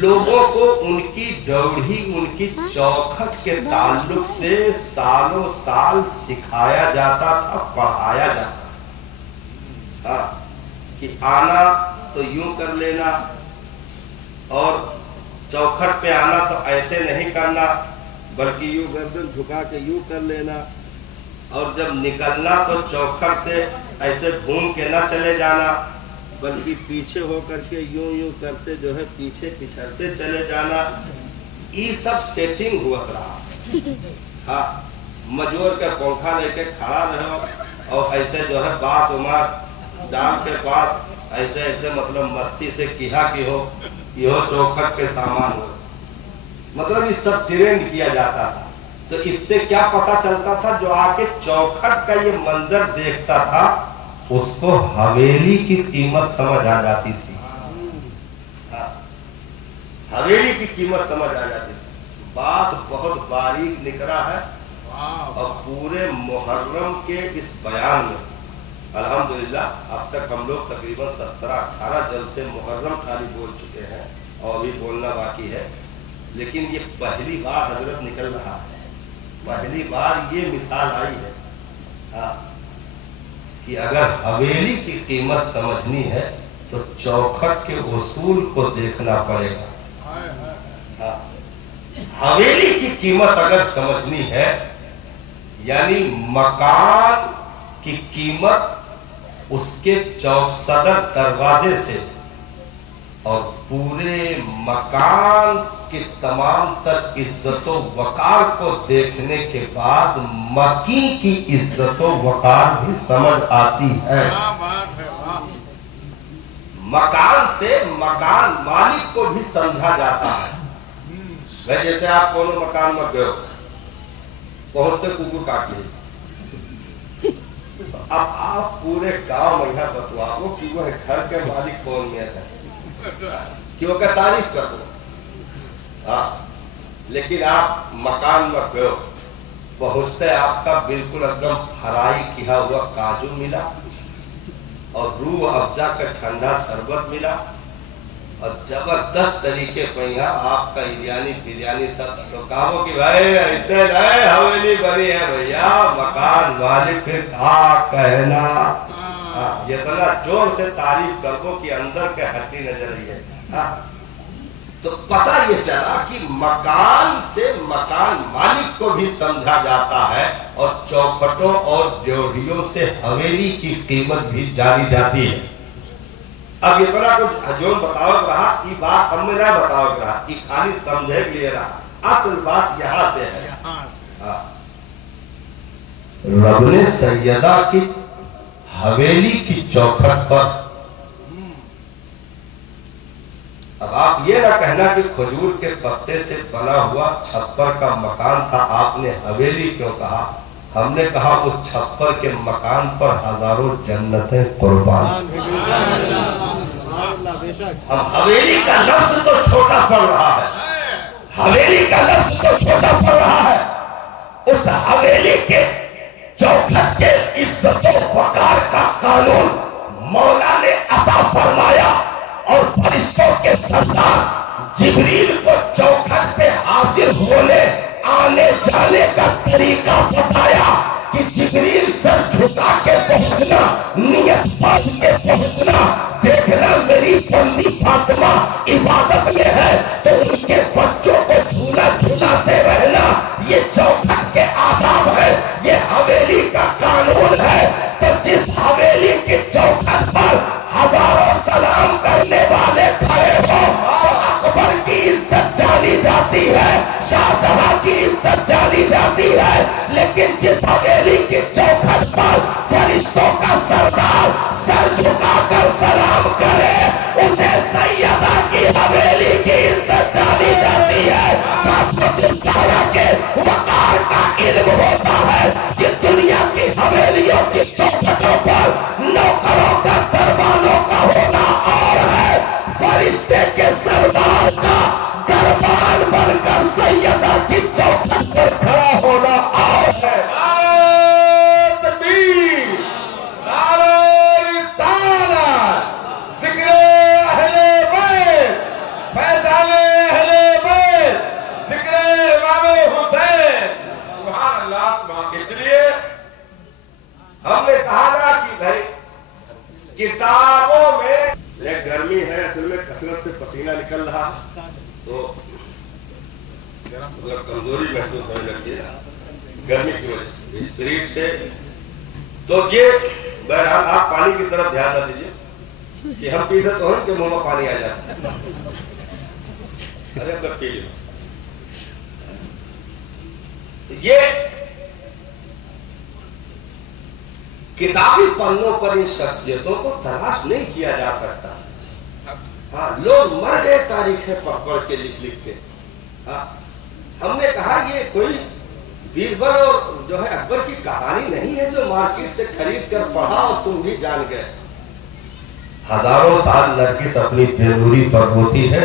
لوگوں کو ان کی ڈوڑھی، ان کی چوکھٹ کے تعلق سے سالوں سال سکھایا جاتا تھا، پڑھایا جاتا تھا. ہاں کہ آنا تو یوں کر لینا، اور چوکھٹ پہ آنا تو ایسے نہیں کرنا بلکہ یوں گردن جھکا کے یوں کر لینا، اور جب نکلنا تو چوکھٹ سے ایسے گھوم کے نہ چلے جانا بلکہ پیچھے ہو کر کے یوں یوں کرتے جو ہے پیچھے پچھڑتے چلے جانا. یہ سب سیٹنگ ہوا رہا. ہاں مجور کے پنکھا لے کے کھڑا رہو اور ایسے جو ہے باس عمر ڈال کے پاس ایسے ایسے مطلب مستی سے کیا کہ ہو یہ چوکھٹ کے سامان ہو، مطلب یہ سب ٹرینڈ کیا جاتا تھا. تو اس سے کیا پتا چلتا تھا؟ جو آ کے چوکھٹ کا یہ منظر دیکھتا تھا اس کو حویلی کی قیمت سمجھ آ جاتی تھی. حویلی کی قیمت سمجھ آ جاتی ہے۔ بات بہت باریک نکلا ہے اور پورے محرم کے اس بیان میں الحمدللہ اب تک ہم لوگ تقریباً 17-18 جلسے محرم خالی بول چکے ہیں اور بھی بولنا باقی ہے، لیکن یہ پہلی بار حضرت نکل رہا ہے، پہلی بار یہ مثال آئی ہے کہ اگر حویلی کی قیمت سمجھنی ہے تو چوکھٹ کے اصول کو دیکھنا پڑے گا۔ حویلی کی قیمت اگر سمجھنی ہے یعنی مکان کی قیمت اس کے صدر دروازے سے اور پورے مکان کے تمام تر عزت و وقار کو دیکھنے کے بعد مکی کی عزت و وقار بھی سمجھ آتی ہے۔ مکان سے مکان مالک کو بھی سمجھا جاتا ہے۔ میں جیسے آپ کونوں مکان میں گئے ہو، پہنچتے ککر کاٹ لیے، تو اب آپ پورے گاؤں میں یہاں بتواؤ کہ وہ گھر کے مالک کون میں ہے کہ وہ کا تعریف کر دو۔ لیکن آپ مکان میں گئے، پہنچتے آپ کا بالکل ایک دم فرائی کیا ہوا کاجو ملا اور روح افزا کا ٹھنڈا شربت ملا اور زبردست طریقے پہ یہاں آپ کا بریانی سب تو کہو کہ بھائی ایسے نئے حویلی بنی ہے بھیا، مکان مالک پھر کیا کہنا، یہ اتنا زور سے تعریف کر دو کہ اندر کے ہڈی نظر رہی ہے۔ تو پتہ یہ چلا کہ مکان سے مکان مالک کو بھی سمجھا جاتا ہے اور چوکھٹوں اور ڈیوڑیوں سے حویلی کی قیمت بھی جانی جاتی ہے۔ اب اتنا کچھ جو بتاؤ رہا یہ بات ہم میں نہ بتاؤ رہا، یہ خالی سمجھے کے لیے رہا، اصل بات یہاں سے ہے۔ رب نے سیدہ کی حویلی کی چوکھٹ پر، اب آپ یہ نہ کہنا کہ کھجور کے پتے سے بنا ہوا چھپر کا مکان تھا، آپ نے حویلی کیوں کہا؟ ہم نے کہا اس چھپر کے مکان پر ہزاروں جنتیں قربان۔ ہم حویلی کا لفظ تو چھوٹا پڑ رہا ہے، حویلی کا لفظ تو چھوٹا پڑ رہا ہے، اس حویلی کے چوکھٹ کے عزت و وقار کا قانون مولا نے عطا فرمایا اور فرشتوں کے سردار جبریل کو چوکھٹ پہ حاضر ہونے آنے جانے کا طریقہ بتایا کہ جبریل سر جھکا کے پہنچنا، نیت باندھ کے پہنچنا، دیکھنا میری بندی فاطمہ عبادت میں ہے تو ان کے بچوں کو جھولا جھولاتے رہنا، یہ چوکھٹ کے آداب ہے، یہ حویلی کا قانون ہے۔ تو جس حویلی کی چوکھٹ پر ہزاروں سلام کرنے والے کھڑے ہو، اکبر کی عزت جانی جاتی ہے، شاہ جہاں کی عزت جانی جاتی ہے، لیکن جس حویلی کی چوکھٹ پر فرشتوں کا سردار سر جھکا کر سلام کرے اسے سیدہ کی حویلی کی عزت جانی جاتی ہے۔ فاطمہ الزہرا کے وقار کا علم ہوتا ہے کہ دنیا کی حویلیوں کی چوکھٹوں پر نوکروں کا دربانوں کا ہونا اور ہے، فرشتے کے سردار کا دربان بن کر سیدہ کی چوکھٹ پر کھڑا ہونا اور ہے۔ نعرہ تکبیر، نعرہ رسالت، ذکر اہل بیت، فیضان اہل بیت، ذکر امام حسین، سبحان اللہ سبحان۔ اس لیے ہم نے کہا نا کہ بھائی کتابوں میں ایک گرمی ہے، اصل میں کثرت سے پسینہ نکل رہا تو کمزوری محسوس ہونے لگتی ہے گرمی کی وجہ سے، اسپریٹ سے۔ تو یہ بہرحال آپ پانی کی طرف دھیان نہ دیجیے کہ ہم پیتے تو ہیں کہ منہ میں پانی آ جاتا ہے، ارے اب پی لیں۔ یہ کتابی پنوں پر ان شخصیتوں کو تلاش نہیں کیا جا سکتا۔ ہاں، لوگ مر گئے تاریخیں پڑھ پڑھ کے لکھ لکھ کے۔ ہاں، ہم نے کہا یہ کوئی بیربل اور جو ہے اکبر کی کہانی نہیں ہے جو مارکیٹ سے خرید کر پڑھا اور تم بھی جان گئے۔ ہزاروں سال نرگس اپنی بے نوری پر ہوتی ہے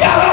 11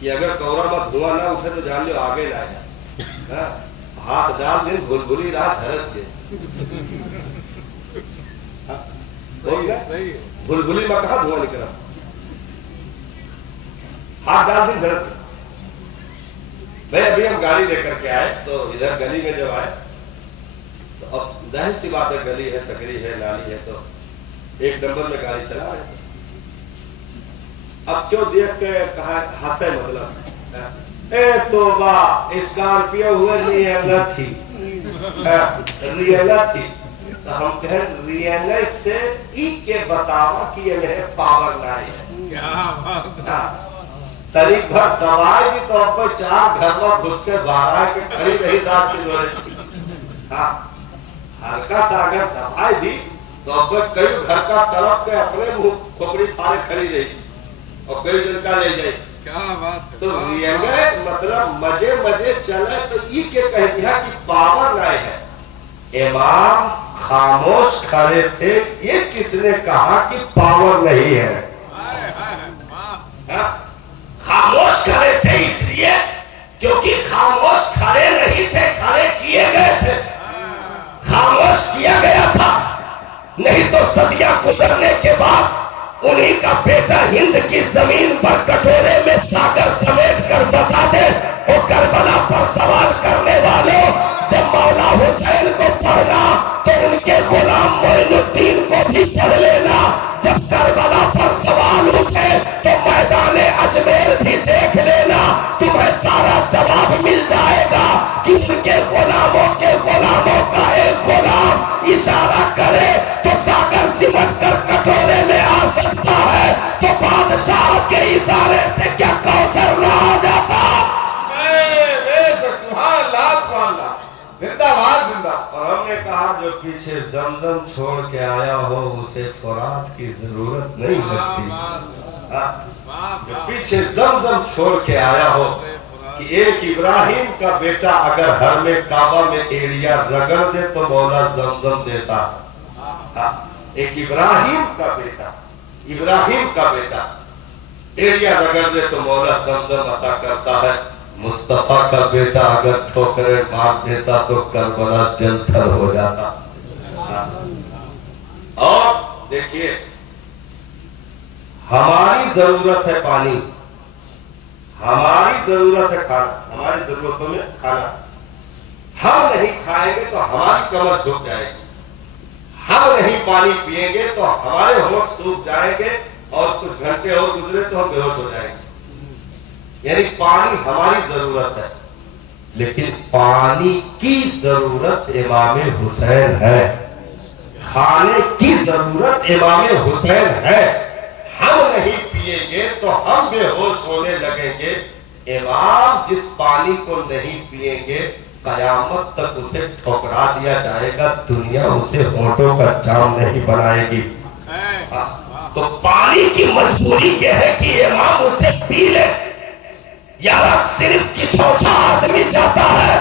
کہ اگر کورا میں دھواں نہ اٹھے تو جان لو آگے نہ آیا، ہاتھ ڈال دن بھلبلی رات جھرس کے بھلبلی میں کہا دھواں نکلا، ہاتھ ڈال دن جھرس کے۔ بھائی ابھی ہم گاڑی لے کر کے آئے تو ادھر گلی میں جب آئے تو اب ظاہر سی بات ہے، گلی ہے، سکری ہے، نالی ہے، تو ایک نمبر میں گاڑی چلا رہے تھے۔ اب کیوں دیکھ کے کہا ہنسے، مطلب اے توبہ اسکارپیو ہوئے ریئلہ تھی، ریئلہ تھی، تو ہم کہیں ریئلہ سے ای کے بتاوا کہ یہ میرے پاور نائی ہے، تاریخ بھر دوائی بھی تو اب چار گھر میں گھس کے باہر آئے کہ کھڑی رہی دار کی دوری، ہلکا سا اگر دوائی دی تو اب کئی گھر کا طرف کے اپنے منہ کھوپڑی پھاڑے کھڑی رہی اور کئی دن کا لے جائے۔ کیا بات تو ریئلے مطلب مزے مزے چلے تو یہ کہ کہہ دیا کہ پاور نہ ہے۔ امام خاموش کھڑے تھے، یہ کس نے کہا کہ پاور نہیں ہے؟ خاموش کھڑے تھے اس لیے کیونکہ خاموش کھڑے نہیں تھے، کھڑے کیے گئے تھے، خاموش کیا گیا تھا، نہیں تو صدیاں گزرنے کے بعد انہی کا بیٹا ہند کی زمین پر کٹورے میں ساگر سمیٹ کر بتا دے، وہ کربلا پر سوال کرنے والوں جب مولا حسین کو پڑھنا تو ان کے غلام معین الدین کو بھی پڑھ لینا، جب کربلا پر سوال اٹھے تو میدان اجمیر بھی دیکھ لینا، تمہیں سارا جواب مل جائے گا کہ ان کے غلاموں کا ایک غلام اشارہ کرے تو ساگر سمٹ کر کٹورے میں آ سکتا ہے، تو بادشاہ کے اشارے سے کیا کوثر نہ آ جاتا؟ سبحان اللہ سبحان اللہ، زندہ باد زندہ۔ اور ہم نے کہا جو پیچھے زمزم چھوڑ کے آیا ہو اسے فرات کی ضرورت نہیں لگتی، جو پیچھے زمزم چھوڑ کے آیا ہو کہ ایک ابراہیم کا بیٹا اگر ہر میں کعبہ میں ایڑیا رگڑ دے تو مولا زمزم دیتا، ایک ابراہیم کا بیٹا ایڑیا رگڑ دے تو مولا زمزم عطا کرتا ہے، مصطفیٰ کا بیٹا اگر ٹھوکریں مار دیتا تو کربلا جل تھل ہو جاتا۔ اور دیکھیے ہماری ضرورت ہے پانی، ہماری ضرورت ہے کھانا، ہماری ضرورتوں میں کھانا، ہم نہیں کھائیں گے تو ہماری کمر جھک جائے گی، ہم نہیں پانی پیئیں گے تو ہمارے ہونٹ سوکھ جائیں گے اور کچھ گھنٹے اور گزرے تو ہم بے ہوش ہو جائیں گے۔ یعنی پانی ہماری ضرورت ہے، لیکن پانی کی ضرورت امام حسین ہے، کھانے کی ضرورت امام حسین ہے، ہم نہیں پیئیں گے تو ہم بے ہوش ہونے لگیں گے۔ امام جس پانی کو نہیں پیئیں گے قیامت تک اسے ٹھکرا دیا جائے گا، دنیا اسے ہونٹوں کا جام نہیں بنائے گی۔ تو پانی کی مجبوری یہ ہے کہ امام اسے پی لے، یار صرف کچھوچا آدمی جاتا ہے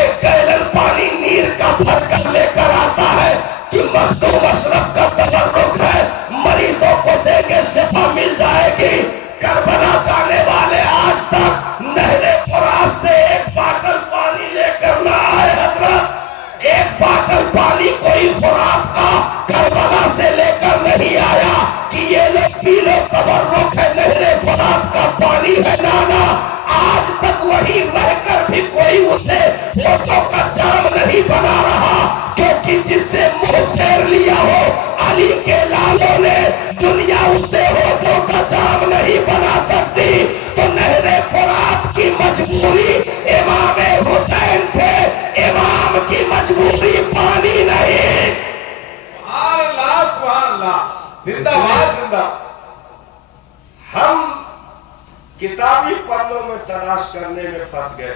ایک گیلن پانی نیر کا بھر کر لے کر آتا ہے کہ مخدوم اشرف کا تبرک ہے، مریضوں کو دے کے شفا مل جائے گی۔ کربلا جانے والے آج تک نہر فرات سے ایک باٹل پانی لے کر نہ آئے حضرت، ایک باٹل پانی کوئی فرات کا کربلا سے لے کر نہیں آیا کہ یہ لے پی لو، تبرک ہے نہر فرات کا پانی ہے نانا۔ آج تک وہی رہ کر بھی کوئی اسے ہونٹوں کا جام نہیں بنا رہا، کیونکہ جس سے منہ پھیر لیا ہو علی کے لالوں نے، دنیا اسے ہونٹوں کا جام نہیں بنا سکتی۔ تو نہر فرات کی مجبوری امام حسین تھے، امام کی مجبوری پانی نہیں۔ سبحان اللہ سبحان اللہ، زندہ باد زندہ۔ ہم کتابی پنوں میں تلاش کرنے میں پھنس گئے،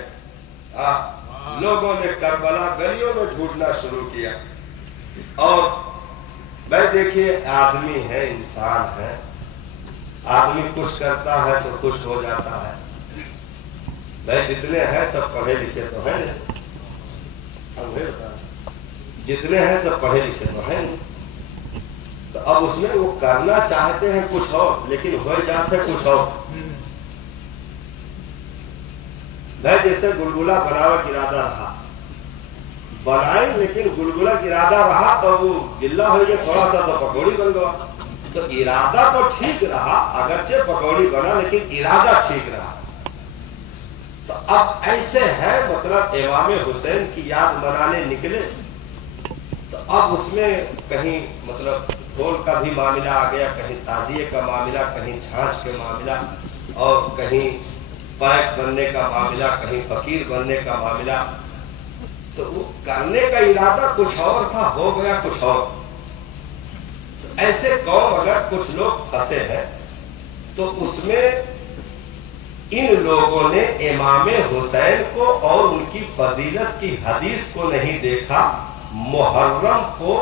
لوگوں نے کربلا گلیوں میں ڈھونڈنا شروع کیا۔ اور میں دیکھیے آدمی ہے، انسان ہے، آدمی کچھ کرتا ہے تو کچھ ہو جاتا ہے۔ میں جتنے ہیں سب پڑھے لکھے تو ہیں نہیں، جتنے ہیں سب پڑھے لکھے تو ہیں نہیں، تو اب اس میں وہ کرنا چاہتے ہیں کچھ اور لیکن ہو جاتے کچھ اور۔ میں جیسے گلگلا بناوا کا ارادہ رہا بنائیں لیکن گلگلا کا ارادہ رہا تو وہ گلا ہو گیا تھوڑا سا تو پکوڑی بن گیا. تو ارادہ تو ٹھیک رہا اگرچہ پکوڑی بنا لیکن ارادہ ٹھیک رہا. تو اب ایسے ہے مطلب امام حسین کی یاد منانے نکلے تو اب اس میں کہیں مطلب ڈھول کا بھی معاملہ آ گیا, کہیں تعزیے کا معاملہ, کہیں چھانچ کے معاملہ, اور کہیں پائک بننے کا معاملہ, کہیں فقیر بننے کا معاملہ. تو وہ کرنے کا ارادہ کچھ اور تھا, ہو گیا کچھ اور. تو ایسے قوم اگر کچھ لوگ پھنسے ہیں تو اس میں ان لوگوں نے امام حسین کو اور ان کی فضیلت کی حدیث کو نہیں دیکھا, محرم کو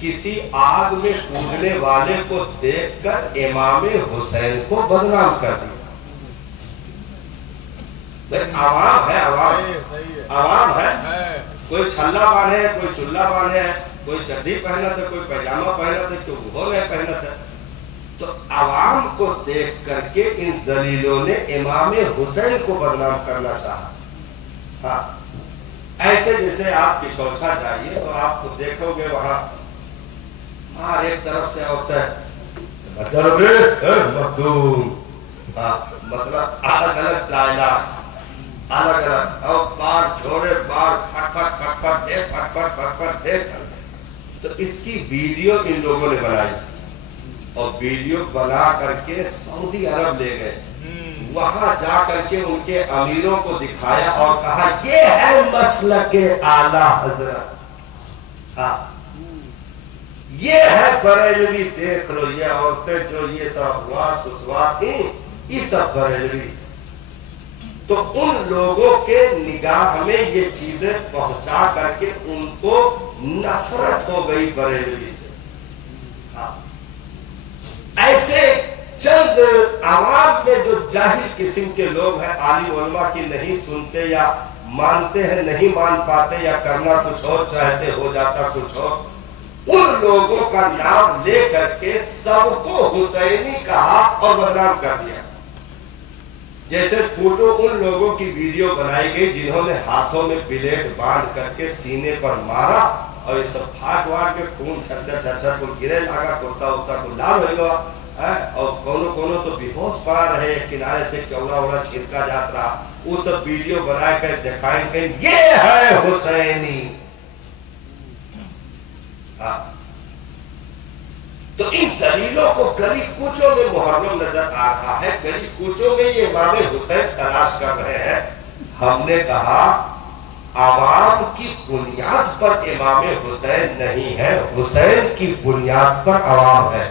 کسی آگ میں کودنے والے کو دیکھ کر امام حسین کو بدنام کر دیا. عوام ہے, عوام ہے, کوئی چھلا باندھے, کوئی چلا باندھے, کوئی چڈی پہنا تھا, کوئی پیجامہ پہنا تھا, کوئی وہ نہیں پہنا تھا. تو عوام کو دیکھ کر کے ان ذلیلوں نے امام حسین کو بدنام کرنا چاہا. ہاں ایسے جیسے آپ پچھوچا جائیے تو آپ کو دیکھو گے وہاں ہر ایک طرف سے ہوتا ہے مخدوم, مطلب الگ الگ ڈائلاگ, الگ الگ, اور بار جھوڑے بار پھٹ پھٹ پھٹ پھٹ دیکھ, پھٹ پھٹ پھٹ پھٹ دیکھ. تو اس کی ویڈیو ان لوگوں نے بنائی اور ویڈیو بنا کر کے سعودی عرب لے گئے. وہاں جا کر کے ان کے امیروں کو دکھایا اور کہا یہ ہے مسلک اعلی حضرت, ہاں یہ ہے بریلوی, دیکھ لو یہ عورتیں جو یہ سب سسوا تھیں یہ سب بریلوی. تو ان لوگوں کے نگاہ میں یہ چیزیں پہنچا کر کے ان کو نفرت ہو گئی بریلوی سے. ہاں ایسے چند عوام میں جو جاہل قسم کے لوگ ہیں, عالم علماء کی نہیں سنتے یا مانتے ہیں نہیں مان پاتے, یا کرنا کچھ اور چاہتے ہو جاتا کچھ اور, ان لوگوں کا نام لے کر کے سب کو حسینی کہا اور بدنام کر دیا. جیسے فوٹو ان لوگوں کی ویڈیو بنائی گئی جنہوں نے ہاتھوں میں بلیڈ باندھ کر کے سینے پر مارا اور یہ سب پھاٹ واٹ کے خون چھچر چھچر کو گرے لاگا, کرتا ہوتا کو لال ہو گیا, اور کونوں کونوں تو بے ہوش پڑا رہے, کنارے سے چوڑا اوڑا چھڑکا جات رہا. وہ سب ویڈیو بنا کر دکھائیں گے یہ ہے حسینی. تو ان ذلیلوں کو گلی کوچوں میں محرم نظر آ رہا ہے, گلی کوچوں میں یہ امام حسین تلاش کر رہے ہیں. ہم نے کہا عوام کی بنیاد پر امام حسین نہیں ہے, حسین کی بنیاد پر عوام ہے.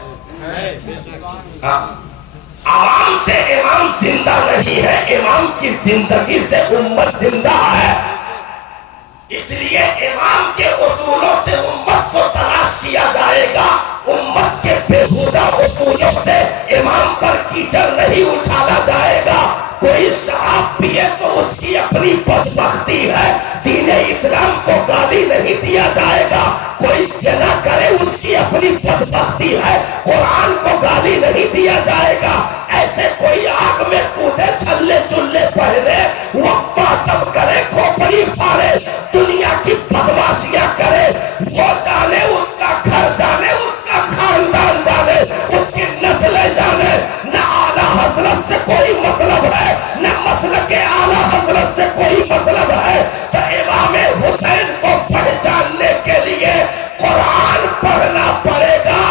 عوام سے امام زندہ نہیں ہے, امام کی زندگی سے امت زندہ ہے. اس لیے امام کے اصولوں سے امت کو تلاش کیا جائے گا, امت کے بےہودہ اصولوں سے امام پر کیچڑ نہیں اچھالا جائے گا. کوئی شراب پیے تو اس کی اپنی بدبختی ہے, دین اسلام کو گالی نہیں دیا جائے گا. کوئی زنا کرے اس کی اپنی بدبختی ہے, قرآن کو گالی نہیں دیا جائے گا. ایسے کوئی آگ میں کودے چھلے چلے پہنے, وہ ماتم کرے, کھوپڑی پھاڑے, دنیا کی بدماشیاں کرے, وہ جانے اس کا گھر جانے, اس کا خاندان جانے, اس کی نسلیں جانے. نہ اعلیٰ حضرت سے کوئی مطلب ہے, نہ مسلک اعلیٰ حضرت سے کوئی مطلب ہے. تو امام حسین کو پہچاننے کے لیے قرآن پڑھنا پڑے گا,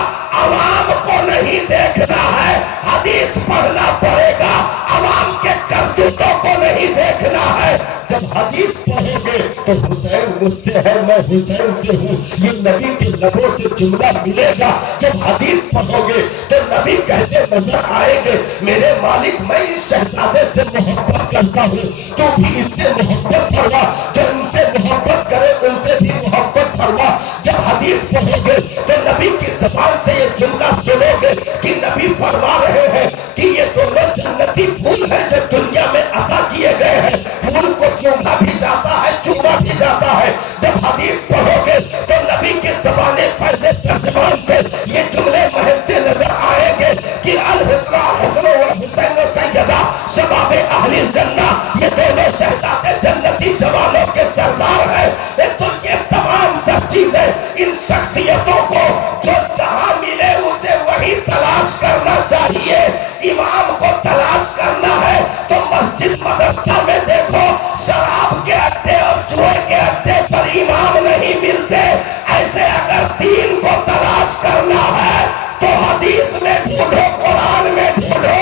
عوام کو نہیں دیکھنا ہے. حدیث پڑھنا پڑے گا, عوام کے کرتوتوں کو نہیں دیکھنا ہے. جب حدیث پڑھو گے تو حسین مجھ سے ہے, میں حسین سے ہوں, یہ نبی کے لبوں سے جملہ ملے گا. جب حدیث پڑھو گے تو نبی کہتے نظر آئیں گے میرے مالک میں اس شہزادے سے محبت کرتا ہوں, تو بھی اس سے محبت فرما. جو ان سے محبت کرے ان سے بھی محبت فرما. جب حدیث پڑھو گے تو نبی کی زبان سے یہ جملہ سنو گے کہ نبی فرما رہے ہیں کہ یہ دونوں جنتی پھول ہیں جو دنیا میں عطا کیے گئے ہیں. پھول کو سونگھا بھی جاتا ہے, چوما بھی جاتا ہے. جب حدیث پڑھو گے تو نبی کی زبان فیض ترجمان سے یہ جملے مہکتے نظر آئیں گے کہ الحسن والحسین سیدہ شباب اہل الجنہ, یہ دونوں شہزادے جنتی جوانوں کے سردار ہیں، تو یہ تمام تر چیزیں ان شخصیتوں کو جو جہاں ملے اسے وہی تلاش کرنا چاہیے۔ امام کو تلاش کرنا ہے تو مسجد مدرسہ میں دیکھو، شراب کے اڈے اور جوئے کے اڈے پر امام نہیں ملتے۔ ایسے اگر دین کو تلاش کرنا ہے تو حدیث میں ڈھونڈو، قرآن میں ڈھونڈو،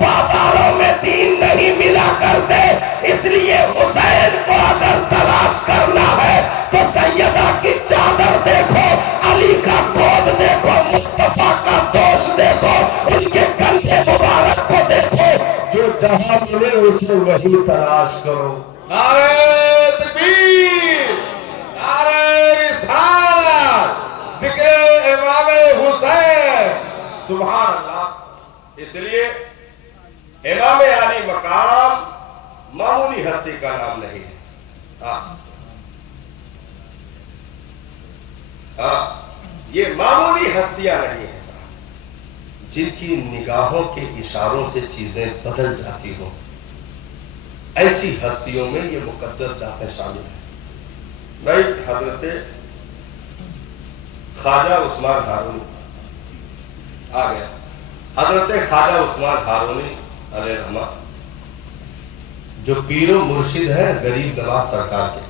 بازاروں میں دین نہیں ملا کرتے۔ اس لیے حسین کو اگر تلاش کرنا ہے تو سیدہ کی چادر دیکھو، علی کا گود دیکھو، مصطفیٰ کا دوش دیکھو، ان کے کندھے مبارک کو دیکھو، جو جہاں ملے اسے وہی تلاش کرو۔ نعرہ تکبیر، نعرہ رسالت، ذکر امام حسین، سبحان اللہ۔ اس لیے امام علی مقام معمولی ہستی کا نام نہیں ہے۔ ہاں یہ معمولی ہستیاں نہیں ہیں صاحب، جن کی نگاہوں کے اشاروں سے چیزیں بدل جاتی ہوں، ایسی ہستیوں میں یہ مقدس ذاتیں شامل ہیں۔ بھائی حضرت خواجہ عثمان ہارونی آ گیا، حضرت خواجہ عثمان ہارونی علیہ الرحمہ، جو پیر و مرشد ہیں غریب نواز سرکار کے،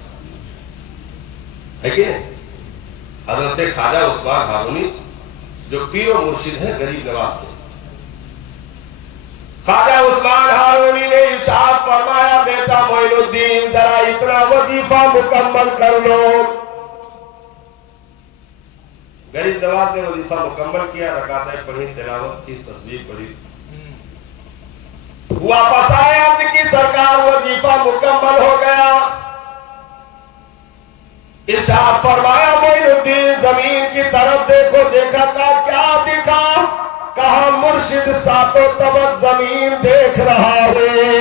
ہے کہ نہیں؟ حضرت خواجہ عثمان ہارونی جو پیر و مرشد ہیں غریب نواز کے، خواجہ عثمان ہارونی نے ارشاد فرمایا، بیٹا معین الدین ذرا اتنا وظیفہ مکمل کر لو۔ غریب نواز نے وظیفہ مکمل کیا، رکعتیں پڑھی، تلاوت کی، تسبیح پڑھی، واپس آیا کہ سرکار وظیفہ مکمل ہو گیا۔ ارشاد فرمایا، معین الدین زمین کی طرف دیکھو، دیکھا تھا کیا دکھا؟ کہا مرشد ساتوں طبق زمین دیکھ رہا ہے۔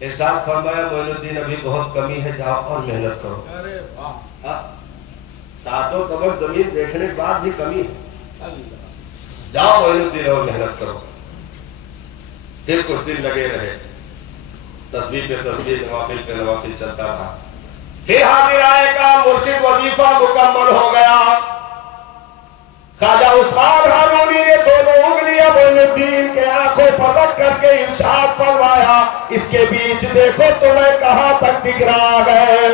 ارشاد فرمایا، معین الدین ابھی بہت کمی ہے، جاؤ اور محنت کرو۔ ساتوں طبق زمین دیکھنے کے بعد بھی کمی ہے، جاؤ معین الدین اور محنت کرو۔ پھر کچھ دن لگے رہے، تسبیح پہ تسبیح، نوافل پہ نوافل چلتا رہا۔ پھر حاضر آئے کا مرشد وظیفہ مکمل ہو گیا۔ خواجہ عثمان ہارونی نے دونوں انگلیاں معین الدین کے آنکھوں پر رکھ کر کے ارشاد فرمایا، اس کے بیچ دیکھو تمہیں کہاں تک دکھ رہا ہے؟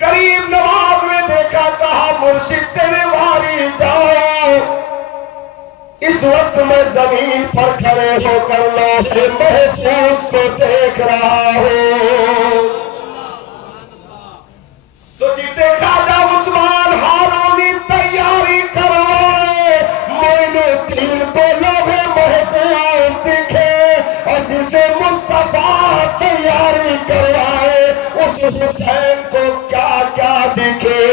غریب نواز نے دیکھا، کہا مرشد تیرے واری جاؤ، اس وقت میں زمین پر کھڑے ہو کر لوح محفوظ کو دیکھ رہا ہوں۔ تو جسے خواجہ عثمان ہارونی تیاری کروائے، معین الدین کو لوح محفوظ دکھے، اور جسے مصطفیٰ تیاری کروائے اس حسین کو کیا کیا دکھے۔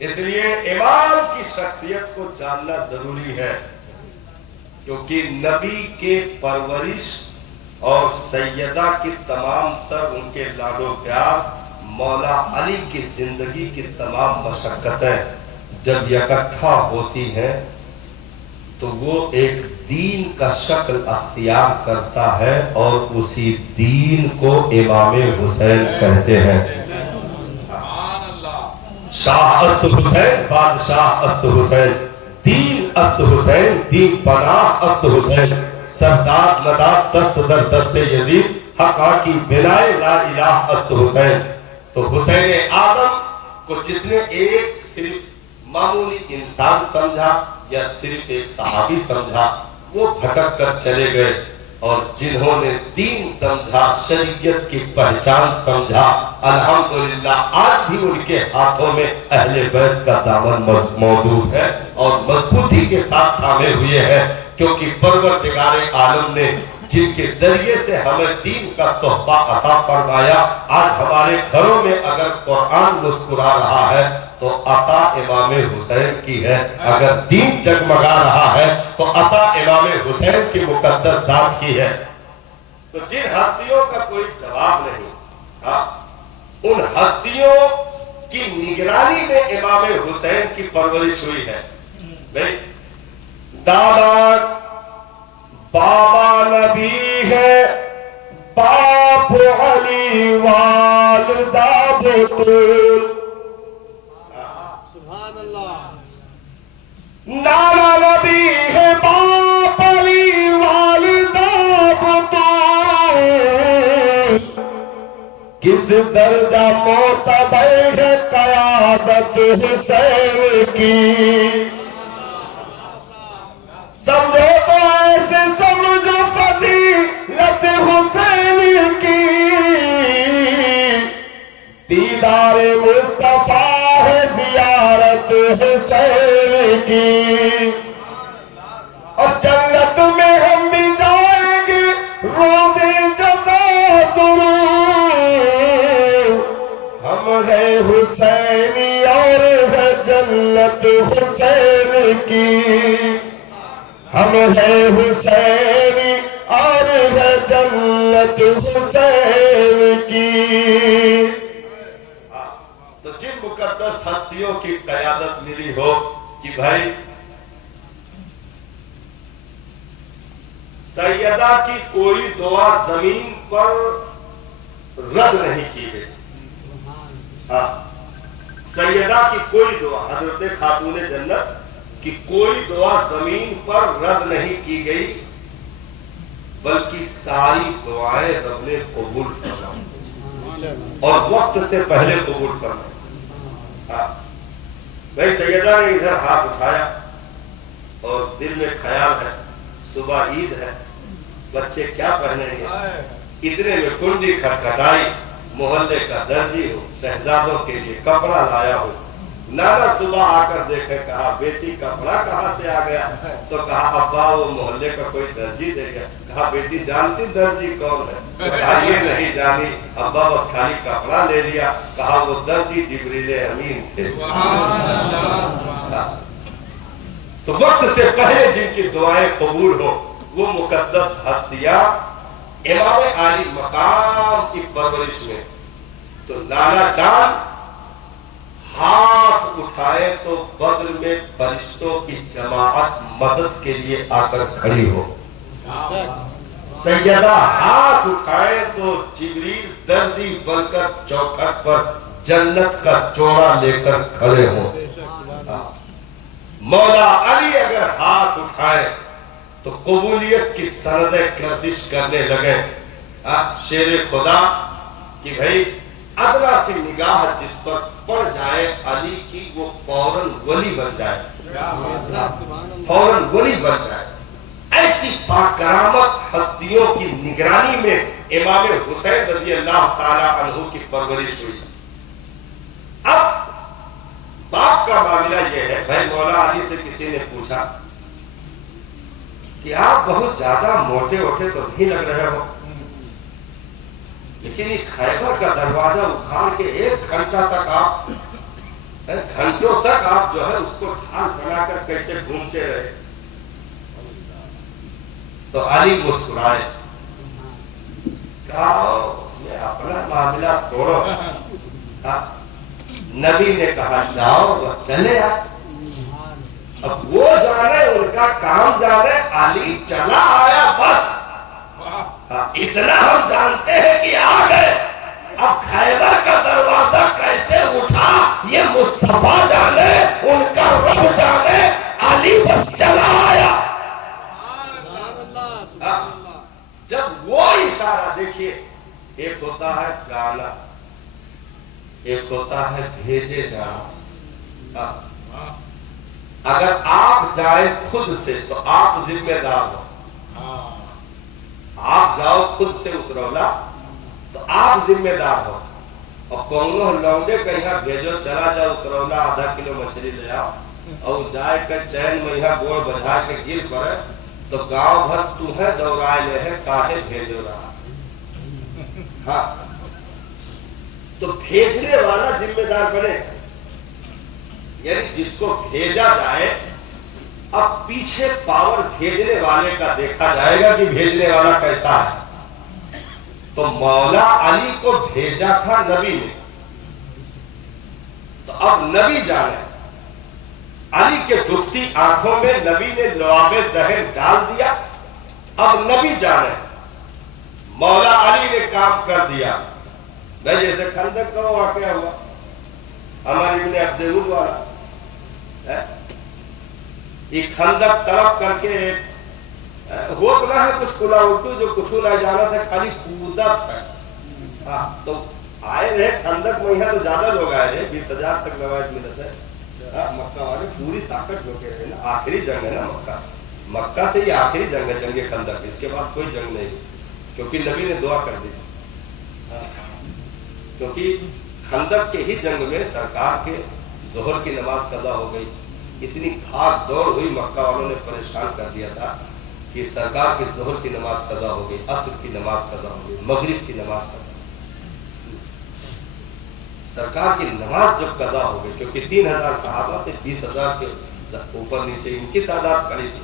اس لیے امام کی شخصیت کو جاننا ضروری ہے، کیونکہ نبی کے پرورش اور سیدہ کی تمام تر ان کے لاڈ و پیار، مولا علی کی زندگی کی تمام مشقتیں جب اکٹھا ہوتی ہیں تو وہ ایک دین کا شکل اختیار کرتا ہے، اور اسی دین کو امام حسین کہتے ہیں۔ شاہ است حسین، بادشاہ است حسین، دین است حسین، دین پناہ است حسین، سردار نداد دست در دست یزید، حقا کی بنائے لا الہ است حسین۔ تو حسین آدم کو جس نے ایک صرف معمولی انسان سمجھا یا صرف ایک صحابی سمجھا، وہ بھٹک کر چلے گئے، اور جنہوں نے دین سمجھا، شریعت کی پہچان سمجھا، الحمدللہ آج بھی ان کے ہاتھوں میں اہل بیت کا دامن موجود ہے اور مضبوطی کے ساتھ تھامے ہوئے ہیں، کیونکہ پروردگار عالم نے جن کے ذریعے سے ہمیں دین کا تحفہ عطا فرمایا۔ آج ہمارے گھروں میں اگر قرآن مسکرا رہا ہے تو عطا امام حسین کی ہے، اگر دین جگمگا رہا ہے تو عطا امام حسین کی مقدس ذات کی ہے۔ تو جن ہستیوں کا کوئی جواب نہیں، ان ہستیوں کی نگرانی میں امام حسین کی پرورش ہوئی ہے۔ بھئی دادا بابا نبی ہے، باپ علی والدہ بطول، سبحان اللہ، نانا نبی ہے، باپ علی والدہ بطول، کس درجہ معتبر ہے قیادت حسین کی، سمجھو تو ایسے سمجھو فضیلت حسین کی، دیدار مصطفیٰ ہے زیارت حسین کی، اور جنت میں ہم بھی جائیں گے روزے جزا ضرور، ہم ہیں حسینی اور ہے جنت حسین کی، ہم ہیں حسینی اور ہے جنت حسین کی۔ تو جن مقدس ہستیوں کی قیادت ملی ہو کہ بھائی سیدہ کی کوئی دعا زمین پر رد نہیں کی گئی، سیدہ کی کوئی دعا، حضرت خاتون جنت کہ کوئی دعا زمین پر رد نہیں کی گئی، بلکہ ساری دعائیں رب نے قبول فرمائی اور وقت سے پہلے قبول فرمائی۔ بھائی سیدہ نے ادھر ہاتھ اٹھایا اور دل میں خیال ہے صبح عید ہے، بچے کیا پہنیں گے، اتنے میں کنڈی کھٹکھٹائی، محلے کا درجی ہو، شہزادوں کے لیے کپڑا لایا ہو، نانا صبح آ کر دیکھے، کہا بیٹی کپڑا کہاں سے آ گیا، تو کہا ابا وہ محلے کا کوئی درجی دے گیا، کہا بیٹی جانتی درجی کون ہے، کہا یہ نہیں جانی ابا، بس خالی کپڑا لے لیا، کہا وہ درجی جبریل امین تھے۔ تو وقت سے پہلے جن کی دعائیں قبول ہو وہ مقدس ہستیاں امام عالی مقام کی پرورش میں، تو نانا جان ہاتھ اٹھائے تو بدر میں فرشتوں کی جماعت مدد کے لیے آ کر کھڑی ہو، سیدہ ہاتھ اٹھائے تو جبریل درزی بن کر چوکھٹ پر جنت کا جوڑا لے کر کھڑے ہوں، مولا علی اگر ہاتھ اٹھائے تو قبولیت کی سندیں گردش کرنے لگے، شیر خدا کہ بھائی ادنا سی نگاہ جس پر پڑ جائے علی کی وہ فوراً ولی بن جائے، فوراً ولی بن جائے۔ ایسی باکرامت ہستیوں کی نگرانی میں امام حسین رضی اللہ تعالی عنہ کی پرورش ہوئی۔ اب باپ کا معاملہ یہ ہے، بھائی مولا علی سے کسی نے پوچھا کہ آپ بہت زیادہ موٹے ووٹے تو نہیں لگ رہے ہو، لیکن یہ خیبر کا دروازہ اکھاڑ کے 1 گھنٹہ تک آپ گھنٹوں تک آپ جو ہے اس کو ڈھال بنا کر کیسے گھومتے رہے؟ تو علی مسکرائے، کہا اس میں اپنا معاملہ چھوڑو، نبی نے کہا جاؤ بس چلے آئے، اب وہ جانے ان کا کام جانے، علی چلا آیا بس، اتنا ہم جانتے ہیں کہ آ گئے، اب خیبر کا دروازہ کیسے اٹھا یہ مصطفیٰ جانے، ان کا رب جانے، علی بس چلا آیا۔ جب وہ اشارہ دیکھیے، ایک ہوتا ہے جانا، ایک ہوتا ہے بھیجے جانا۔ اگر آپ جائیں خود سے تو آپ ذمہ دار ہو، آپ جاؤ خود سے اترولا تو آپ ذمہ دار ہو، اور کونو لونڈے کہ یہاں بھیجو چلا جاؤ اترولا 1/2 کلو مچھلی لے آؤ، اور جائے کر چین میں یہاں گوڑ بجھا کے گر پڑے تو گاؤں بھر تمہیں دورائے لے ہے کاہے بھیجو رہا۔ ہاں تو بھیجنے والا ذمہ دار بنے، یعنی جس کو بھیجا جائے، اب پیچھے پاور بھیجنے والے کا دیکھا جائے گا کہ بھیجنے والا کیسا ہے۔ تو مولا علی کو بھیجا تھا نبی نے، تو اب نبی جانے علی کے دکھتی آنکھوں میں نبی نے لعاب دہن ڈال دیا. اب نبی جانے مولا علی نے کام کر دیا. میں جیسے خندق کا واقعہ ہوا ہماری ابن عبدالود والا، یہ خندق طرف کر کے ہو تو نہ ہے کچھ کھلا اردو جو کچھ نہ جانا تھا، خالی کودا تھا. تو آئے رہے خندق میں یہاں تو زیادہ لوگ آئے رہے، 20,000 تک روایت ملت ہے. مکہ والے پوری طاقت جو کہتے ہیں نا، آخری جنگ ہے نا مکہ، مکہ سے یہ آخری جنگ ہے، جنگ خندق. اس کے بعد کوئی جنگ نہیں، کیونکہ نبی نے دعا کر دی. کیونکہ خندق کے ہی جنگ میں سرکار کے ظہر کی نماز قضا ہو گئی. اتنی بھاگ دوڑ ہوئی، مکہ والوں نے پریشان کر دیا تھا کہ سرکار کی ظہر کی نماز قضا ہو گئی، عصر کی نماز قضا ہو گئی، مغرب کی نماز قضا. سرکار کی نماز جب قضا ہو گئی، کیونکہ 3,000 صحابہ تھے، 20,000 کے اوپر نیچے ان کی تعداد کھڑی تھی،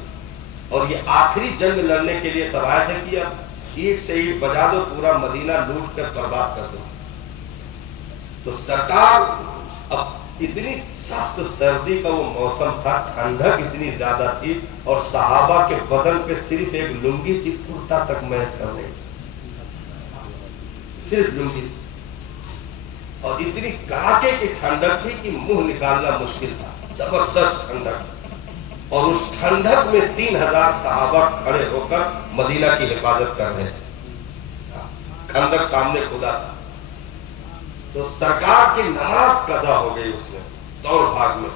اور یہ آخری جنگ لڑنے کے لیے سب آئے تھے کہ اب اینٹ سے اینٹ بجا دو، پورا مدینہ لوٹ کر برباد کر دو. تو سرکار اب اتنی سخت سردی کا وہ موسم تھا، ٹھنڈک اتنی زیادہ تھی، اور صحابہ کے بدن پہ صرف ایک لنگی تھی، کرتا تک میسر نہیں، صرف لنگی تھی. اور اتنی کڑاکے کی ٹھنڈک تھی کہ منہ نکالنا مشکل تھا، زبردست ٹھنڈک. اور اس ٹھنڈک میں 3,000 صحابہ کھڑے ہو کر مدینہ کی حفاظت کر رہے تھے. خندق سامنے کھلا تھا. تو سرکار کی نماز قضا ہو گئی، اس میں دوڑ بھاگ میں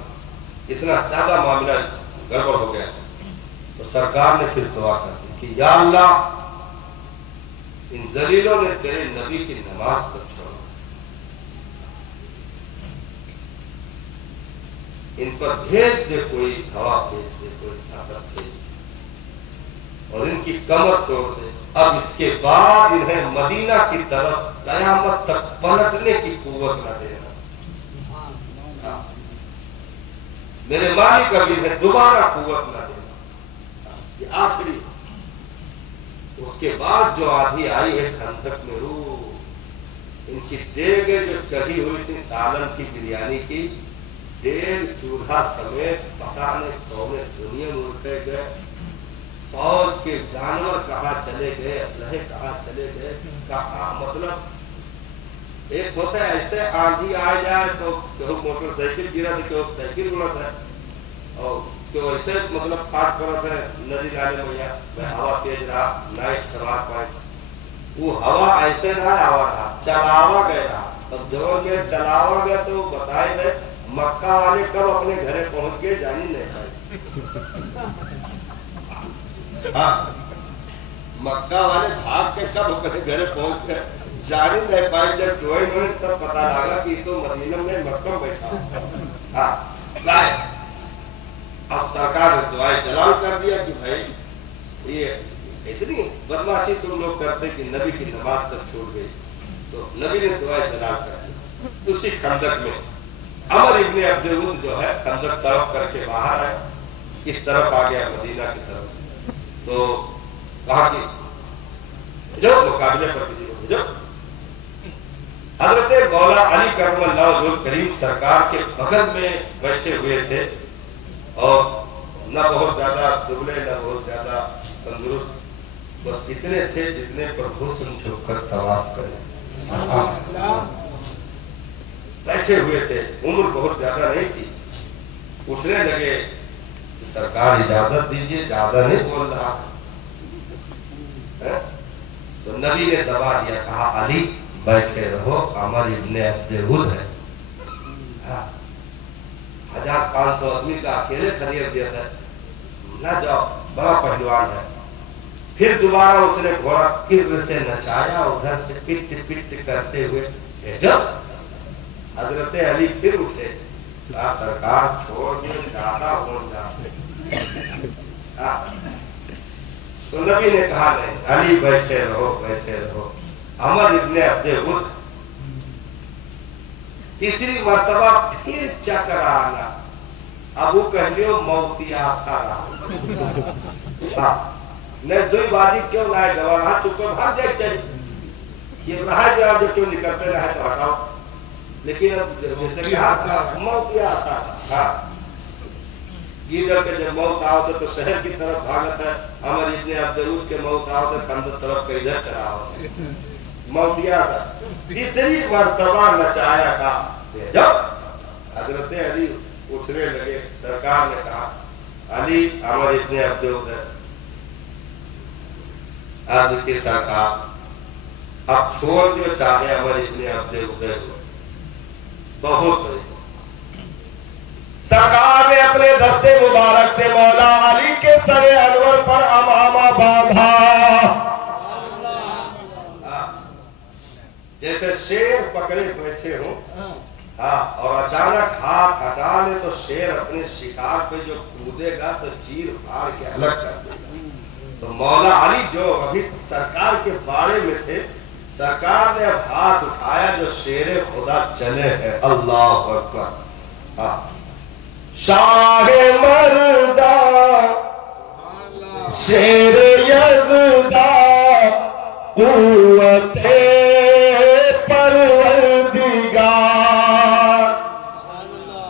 اتنا زیادہ معاملہ گڑبڑ ہو گیا. تو سرکار نے پھر دعا کر دی کہ یا اللہ، ان ذلیلوں نے تیرے نبی کی نماز کو چھوڑا، ان پر بھیج دے کوئی ہوا، بھیج دے کوئی طاقت، بھیج دے، اور ان کی کمر توڑ دے. اب اس کے بعد انہیں مدینہ کی طرف قیامت تک پلٹنے کی قوت نہ دینا. میرے مالک ابھی انہیں دوبارہ قوت نہ دینا. یہ آخری. اس کے بعد جو آدھی آئی ہے خندق میں، ان کی دیگیں جو چڑھی ہوئی تھی سالن کی، بریانی کی، دیگ چولہا سمیت پتہ نہیں کونے دنیا میں اٹھے گئے. فوج کے جانور کہاں چلے گئے، اسلحے کہاں چلے گئے، کہاں. مطلب ایک ہوتا ہے ایسے آندھی آ جائے تو کہو موٹر سائیکل گرا تھا، کہو سائیکل اڑا تھا، اور کہو ایسے مطلب پاٹ پڑا تھا ندی نالے میں ہوا تیز رہا، نائٹ سوار پائے. وہ ہوا ایسے نہ آوا رہا، چلاوا گیا. اب جب میں چلاوا گیا تو بتائے گئے مکہ والے کب اپنے گھرے پہنچ گئے جانی نہیں پائے. مکہ والے بھاگ کے کب اپنے گھر پہنچ گئے جانی نہیں پائے. جب جوائن ہوئے تب پتا لگا کہ تو مدینہ میں مکہ بیٹھا. اب سرکار نے دعائے جلال کر دیا کہ بھائی یہ اتنی بدماشی تم لوگ کرتے کہ نبی کی نماز تک چھوڑ گئی. تو نبی نے دعائے جلال کر دی. اسی خندق میں عمر ابن عبدالود جو ہے خندق طرف کر کے باہر آئے، اس طرف آ گیا مدینہ کی طرف. تو کہا کہ جو مقابلے پر کسی کو بھیجو. حضرت مولا علی کرم اللہ وجہہ کریم سرکار کے بغل میں بیٹھے ہوئے تھے، اور نہ بہت زیادہ دبلے نہ بہت زیادہ تندرست، بس اتنے تھے جتنے پر حسن جھک کر طواف کرے. بیٹھے ہوئے تھے، عمر بہت زیادہ نہیں تھی. اٹھنے لگے، سرکار اجازت دیجیے، زیادہ نہیں بول رہا. تو نبی نے دبا دیا، کہا علی بیٹھے رہو، عمر ابن عبدالود ہے. 1500 آدمی کا اکیلے خرید دیا تھا، نہ جاؤ، بڑا پہلوان ہے. پھر دوبارہ اس نے گھوڑا پھر سے نچایا، ادھر سے پٹ پٹ کرتے ہوئے بھیجو. حضرت علی پھر اٹھے، کہا سرکار چھوڑ دیں، زیادہ ہو جاتے. تو نبی نے کہا نہیں، علی بیٹھے رہو، بیٹھے رہو. عمر ابن عبدالود تیسری مرتبہ پھر چکر آنا. ابو کہلیو موتی آسا رہا. نے دوئی بازی کیوں لائے گوا رہا، چکر بھر جائے چاہیے. یہ رہا جواب جو کیوں نکلتے رہے تو ہٹاؤ. لیکن اب جیسے کہ موتی آسا رہا. گیدڑ کے جب موت آوت ہے تو شہر کی طرف بھاگت ہے، عمر ابن عبدالعوز کے موت آوت ہے خندق طرف کے ادھر چلا ہوتا ہے موتیا سا تیسری مرتبہ نچایا کا جب حضرت علی اٹھنے لگے، سرکار نے کہا علی عمر ابن عبدالعوز آج کے سرکار اب چھوڑ دیو چاہے عمر ابن عبدالعوز کو بہت بڑی سرکار نے اپنے دستے مبارک سے مولا علی کے سر انور پر امامہ باندھا، جیسے شیر پکڑے بیٹھے ہوں اور اچانک ہاتھ ہٹا لے تو شیر اپنے شکار پہ جو کودے گا تو چیر پھاڑ کے الگ کر دے گا۔ تو مولا علی جو ابھی سرکار کے باڑے میں تھے، سرکار نے اب ہاتھ اٹھایا جو شیر خدا چلے ہے، اللہ اکبر، شاہ مردہ شیر یزدہ قوت پروردگار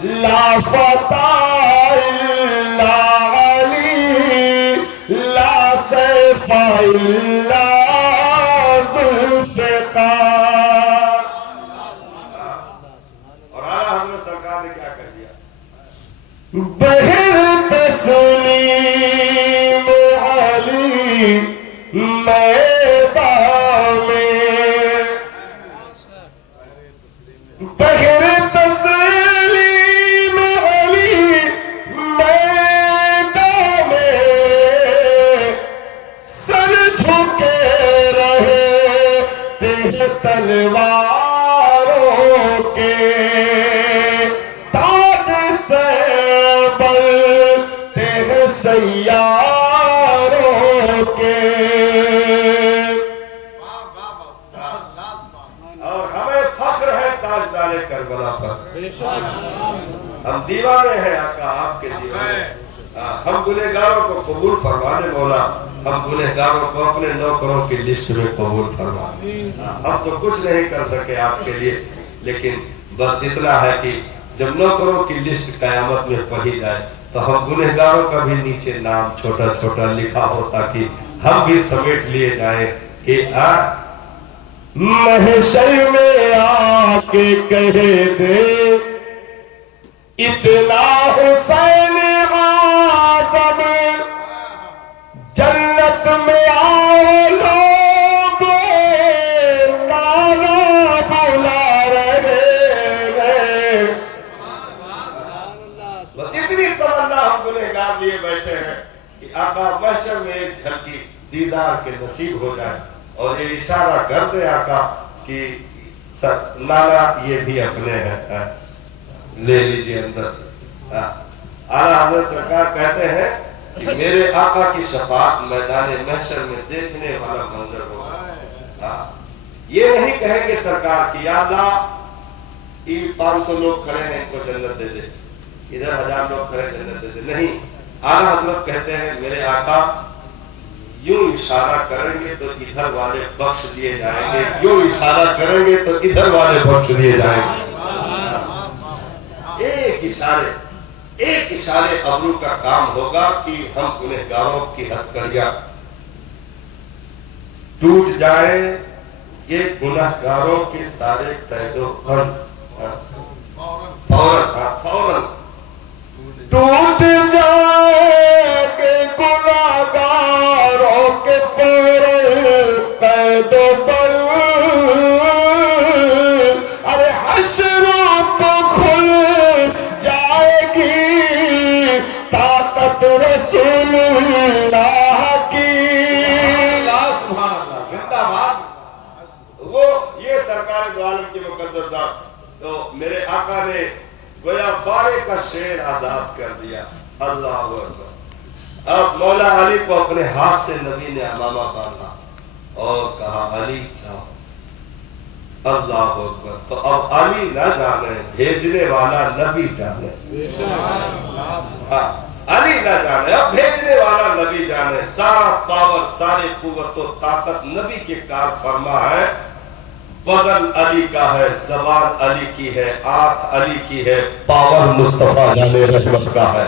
لا فتح الا علی لا سیف الا ذوالفقار۔ اور اعلیٰ حضرت سرکار نے کیا کر دیا؟ بہر تسلیم علی میدان میں، بہر تسلیم علی میدان میں، سر جھکے رہے تیرے تلواروں کے، تاج سے بلتے ہیں سیاروں کے، اور ہمیں فخر ہے تاجدار کربلا پر، ہم دیوانے ہیں آقا آپ کے دیوانے، ہم گنہگاروں کو قبول فرمانے مولا، ہم گنہگاروں کو اپنے نوکروں کی لسٹ میں قبول فرمانے، ہم تو کچھ نہیں کر سکے آپ کے لیے، لیکن بس اتنا ہے کہ جب نوکروں کی لسٹ قیامت میں پڑھی جائے تو ہم گنہگاروں کا بھی نیچے نام چھوٹا چھوٹا لکھا ہو تاکہ ہم بھی سمیٹ لیے جائیں کہ محشر میں آ کے کہے دے اتنا حسین اعظم جنت میں آؤ لوگ نانا بلا رہے ہیں، بس اتنی تمنا ہم گنہگار لیے بیٹھے ہیں کہ آقا محشر میں ایک جھلکی دیدار کے نصیب ہو جائے اور یہ اشارہ کر دے آقا کہ نانا یہ بھی اپنے ہیں، لے لیجئے اندر۔ اعلیٰ حضرت سرکار کہتے ہیں کہ میرے آقا کی شفاعت میدان محشر میں دیکھنے والا منظر ہوگا، یہ نہیں کہیں گے سرکار کی یا اللہ یہ 500 لوگ کھڑے ہیں ان کو جنت دے دے، ادھر 1000 لوگ کھڑے جنت دے دے، نہیں، اعلیٰ حضرت کہتے ہیں میرے آقا یوں اشارہ کریں گے تو ادھر والے بخش دیے جائیں گے، یوں اشارہ کریں گے تو ادھر والے بخش دیے جائیں گے، ایک اشارے ابرو کا کام ہوگا کہ ہم گنہگاروں کی ہتھکڑیاں ٹوٹ جائیں، یہ گنہگاروں کے سارے قید و بند فوراً ٹوٹ جائیں کہ گنہگاروں کے فوراً قید و بند، ارے حشر پہ کھل جائے گی طاقت رسول اللہ کی، سبحان اللہ، زندہ باد۔ وہ یہ سرکار دو عالم کی مقدر دار، تو میرے آقا نے گویا باڑے کا شیر آزاد کر دیا، اللہ اکبر۔ اب مولا علی کو اپنے ہاتھ سے نبی نے امامہ باندھا اور کہا علی جاؤ، اللہ اکبر۔ تو اب علی نہ جانے، بھیجنے والا نبی جانے، علی نہ جانے اب بھیجنے والا نبی جانے، سارا پاور ساری قوت و طاقت نبی کے کار فرما ہے، بدن علی کا ہے، زبان علی کی ہے، آنکھ علی کی ہے، پاور مصطفیٰ جان رحمت کا ہے۔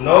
9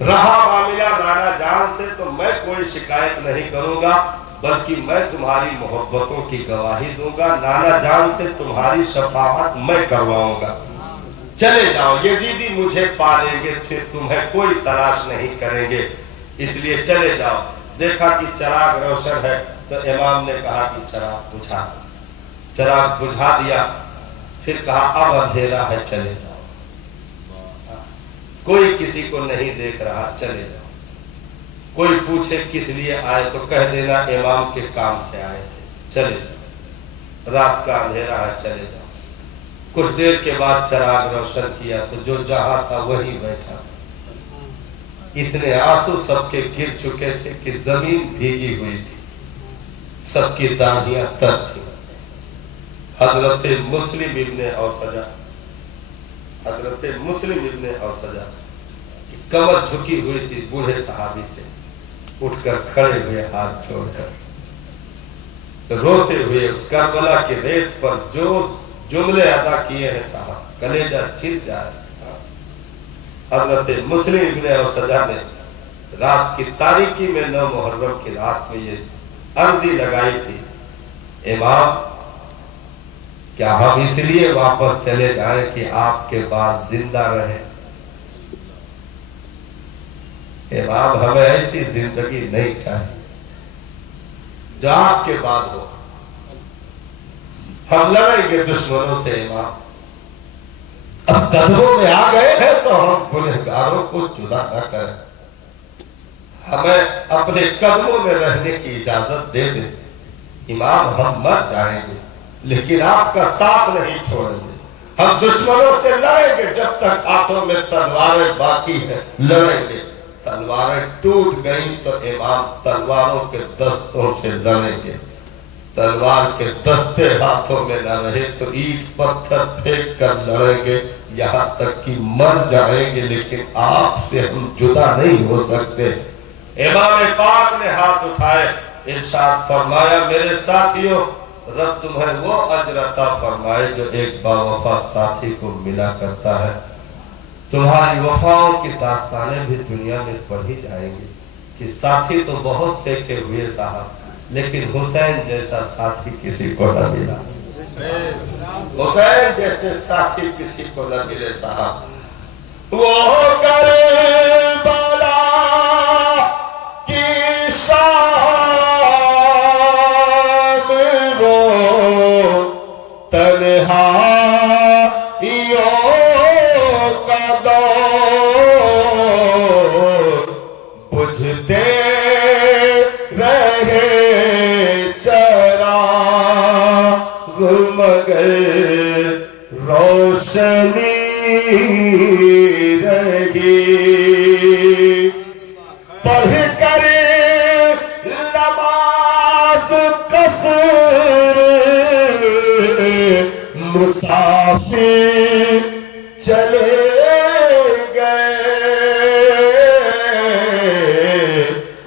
رہا معاملہ نانا جان سے تو میں کوئی شکایت نہیں کروں گا، بلکہ میں تمہاری محبتوں کی گواہی دوں گا، نانا جان سے تمہاری شفاعت میں کرواؤں گا، چلے جاؤ، یزیدی مجھے پالیں گے، پھر تمہیں کوئی تلاش نہیں کریں گے، اس لیے چلے جاؤ۔ دیکھا کہ چراغ روشن ہے تو امام نے کہا کہ چراغ بجھا، چراغ بجھا دیا، پھر کہا اب اندھیرا ہے، چلے جاؤ، کوئی کسی کو نہیں دیکھ رہا، چلے جاؤ، کوئی پوچھے کس لیے آئے تو کہہ دینا امام کے کام سے آئے تھے، چلے جاؤ، رات کا اندھیرا ہے، چلے جاؤ۔ کچھ دیر کے بعد چراغ روشن کیا تو جو جہاں تھا وہی بیٹھا، اتنے آنسو سب کے گر چکے تھے کہ زمین بھیگی ہوئی تھی، سب کی داڑھیاں تر تھیں۔ حضرت مسلم ابن اوسجہ، حضرت مسلم ابن اوسجہ کی کمر جھکی ہوئی تھی، بوڑھے صحابی تھے، اٹھ کر کھڑے ہوئے ہاتھ چھوڑ کر، روتے ہوئے اس کربلا کے ریت پر جو جملے ادا کیے ہیں صاحب، کلیجہ چل جائے۔ حضرت مسلم ابن اوسجہ نے رات کی تاریکی میں 9 محرم کی رات میں یہ عرضی لگائی تھی، امام کیا ہم اس لیے واپس چلے جائیں کہ آپ کے بعد زندہ رہیں؟ امام ہمیں ایسی زندگی نہیں چاہیے جو آپ کے بعد ہو، ہم لڑیں گے دشمنوں سے امام، اب قدموں میں آ گئے ہیں تو ہم گنہگاروں کو جدا نہ کریں، ہمیں اپنے قدموں میں رہنے کی اجازت دے دیں، امام ہم مر جائیں گے لیکن آپ کا ساتھ نہیں چھوڑیں گے، ہم دشمنوں سے لڑیں گے جب تک ہاتھوں میں تلواریں باقی ہیں، لڑیں گے، تلواریں ٹوٹ گئیں تو امام تلواروں کے دستوں سے لڑیں گے، تلوار کے دستے ہاتھوں میں نہ رہے تو اینٹ پتھر پھینک کر لڑیں گے، یہاں تک کہ مر جائیں گے لیکن آپ سے ہم جدا نہیں ہو سکتے۔ امام پاک نے ہاتھ اٹھائے، ارشاد فرمایا میرے ساتھیوں، رب تمہیں وہ اجر عطا فرمائے جو ایک باوفا ساتھی کو ملا کرتا ہے، تمہاری وفاؤں کی داستانیں بھی دنیا میں پڑھی جائیں گی کہ ساتھی تو بہت سے کے ہوئے صاحب لیکن حسین جیسا ساتھی کسی کو نہ ملا، حسین جیسے ساتھی کسی کو نہ ملے صاحب۔ وہ کربلا کی شام وہ تنہائیوں کا دور، بجھتے رہے چراغ مگر روشنی رہی، پڑھ کر نماز قصر مسافر چلے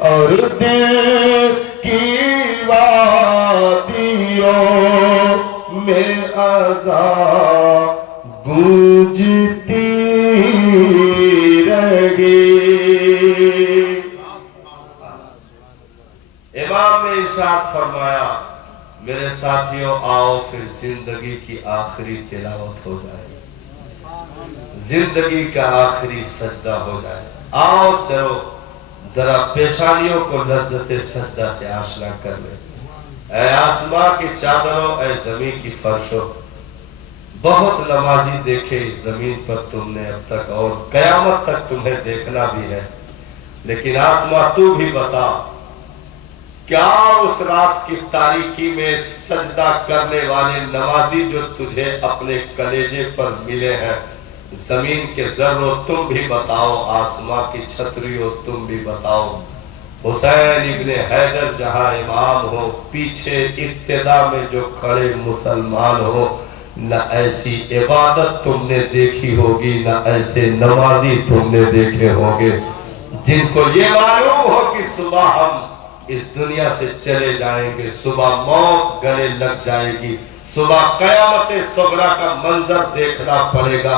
اور دل کی وادیوں میں آزان گونجتی رہی۔ امام نے ارشاد فرمایا میرے ساتھیوں آؤ پھر زندگی کی آخری تلاوت ہو جائے، زندگی کا آخری سجدہ ہو جائے، آؤ چلو ذرا پیشانیوں کو لذت سجدہ سے آشنا کر لیں۔ اے آسماں کی چادروں، اے زمین کی فرشوں، بہت نمازی دیکھے اس زمین پر تم نے اب تک اور قیامت تک تمہیں دیکھنا بھی ہے، لیکن آسماں تو بھی بتا کیا اس رات کی تاریکی میں سجدہ کرنے والے نمازی جو تجھے اپنے کلیجے پر ملے ہیں، زمین کے ذروں تم بھی بتاؤ، آسماں کی چھتریوں تم بھی بتاؤ، حسین ابن حیدر جہاں امام ہو، پیچھے ابتدا میں جو کھڑے مسلمان ہو، نہ ایسی عبادت تم نے دیکھی ہوگی، نہ ایسے نمازی تم نے دیکھے ہوں گے جن کو یہ معلوم ہو کہ صبح ہم اس دنیا سے چلے جائیں گے، صبح موت گلے لگ جائے گی، صبح قیامت صغریٰ کا منظر دیکھنا پڑے گا،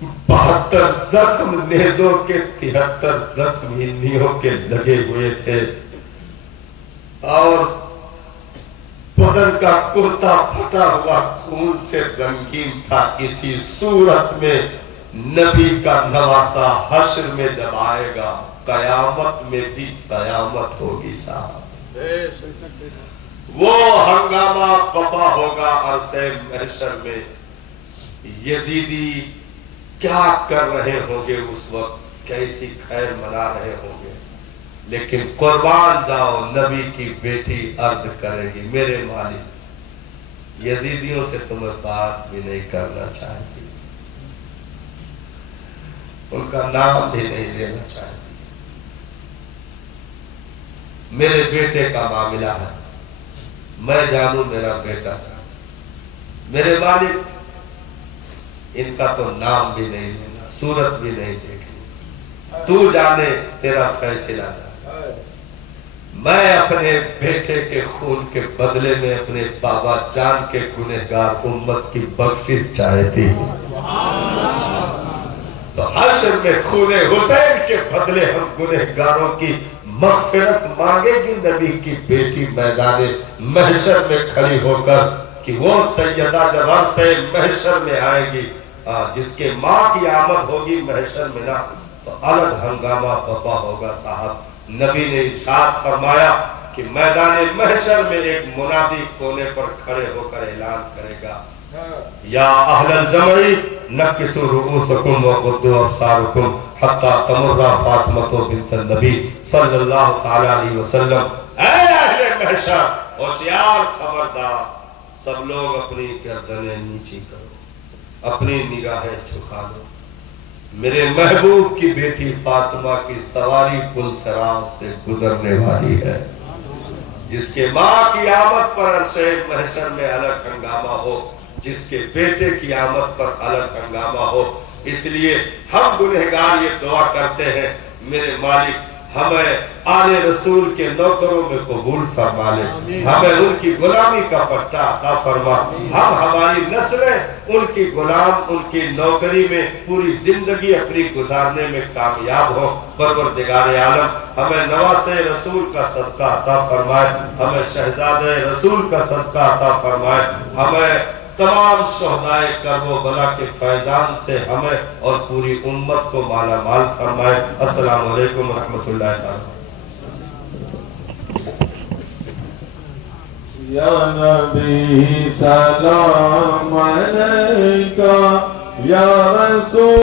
72 زخم نیزوں کے 73 زخم ہنیوں کے لگے ہوئے تھے اور بدن کا کرتا پھٹا ہوا خون سے رنگین تھا. اسی صورت میں نبی کا نواسا حشر میں جب آئے گا قیامت میں بھی قیامت ہوگی صاحب. وہ ہنگامہ بپا ہوگا عرصے محشر میں. یزیدی کیا کر رہے ہوں گے اس وقت, کیسی خیر منا رہے ہوں گے, لیکن قربان جاؤ نبی کی بیٹی عرض کرے گی میرے مالک یزیدیوں سے تمہیں بات بھی نہیں کرنا چاہتی, ان کا نام بھی نہیں لینا چاہتی, میرے بیٹے کا معاملہ ہے, میں جانوں میرا بیٹا تھا, میرے مالک ان کا تو نام بھی نہیں لینا, صورت بھی نہیں دیکھنی, تو جانے تیرا فیصلہ تھا. میں اپنے بیٹے کے خون کے بدلے میں اپنے بابا جان کے گنہگار امت کی بخشش چاہتی ہوں. تو حشر میں خون حسین کے بدلے ہم گنہگاروں کی مغفرت مانگے گی. نبی کی بیٹی میدان محشر میں کھڑی ہو کر کہ وہ سیدہ جب عرصے محشر میں آئے گی, جس کے ماں کی آمد ہوگی محشر میں نہ, تو الگ ہنگامہ بپا ہوگا صاحب. نبی نے ارشاد فرمایا کہ میدان محشر میں ایک منادی کونے پر کھڑے ہو کر اعلان کرے گا, یا اہل الجمعی نکسوا رؤوسکم وغضوا ابصارکم حتی تمر فاطمہ بنت النبی صلی اللہ تعالی علیہ وسلم. اے اہل محشر ہوشیار خبردار, سب لوگ اپنی گردنیں نیچی کرو, اپنی نگاہیں جھکا لو. میرے محبوب کی بیٹی فاطمہ کی سواری پل صراط سے گزرنے والی ہے, جس کے ماں کی آمد پر عرصے محشر میں الگ ہنگامہ ہو, جس کے بیٹے کی آمد پر الگ ہنگامہ ہو. اس لیے ہم گنہگار یہ دعا کرتے ہیں میرے مالک ہمیں آل رسول کے نوکروں میں قبول فرما لے, ہمیں ان کی غلامی کا پٹا عطا فرما, ہم ہماری نسلیں ان کی غلام ان کی نوکری میں پوری زندگی اپنی گزارنے میں کامیاب ہو. پروردگار عالم ہمیں نواسے رسول کا صدقہ عطا فرمائے, ہمیں شہزادہ رسول کا صدقہ عطا فرمائے, ہمیں تمام شہدائے کرب و بلا کے فیضان سے ہمیں اور پوری امت کو مالا مال فرمائے. السلام علیکم ورحمۃ اللہ تعالی. یا نبی سلام علیکہ یا رسول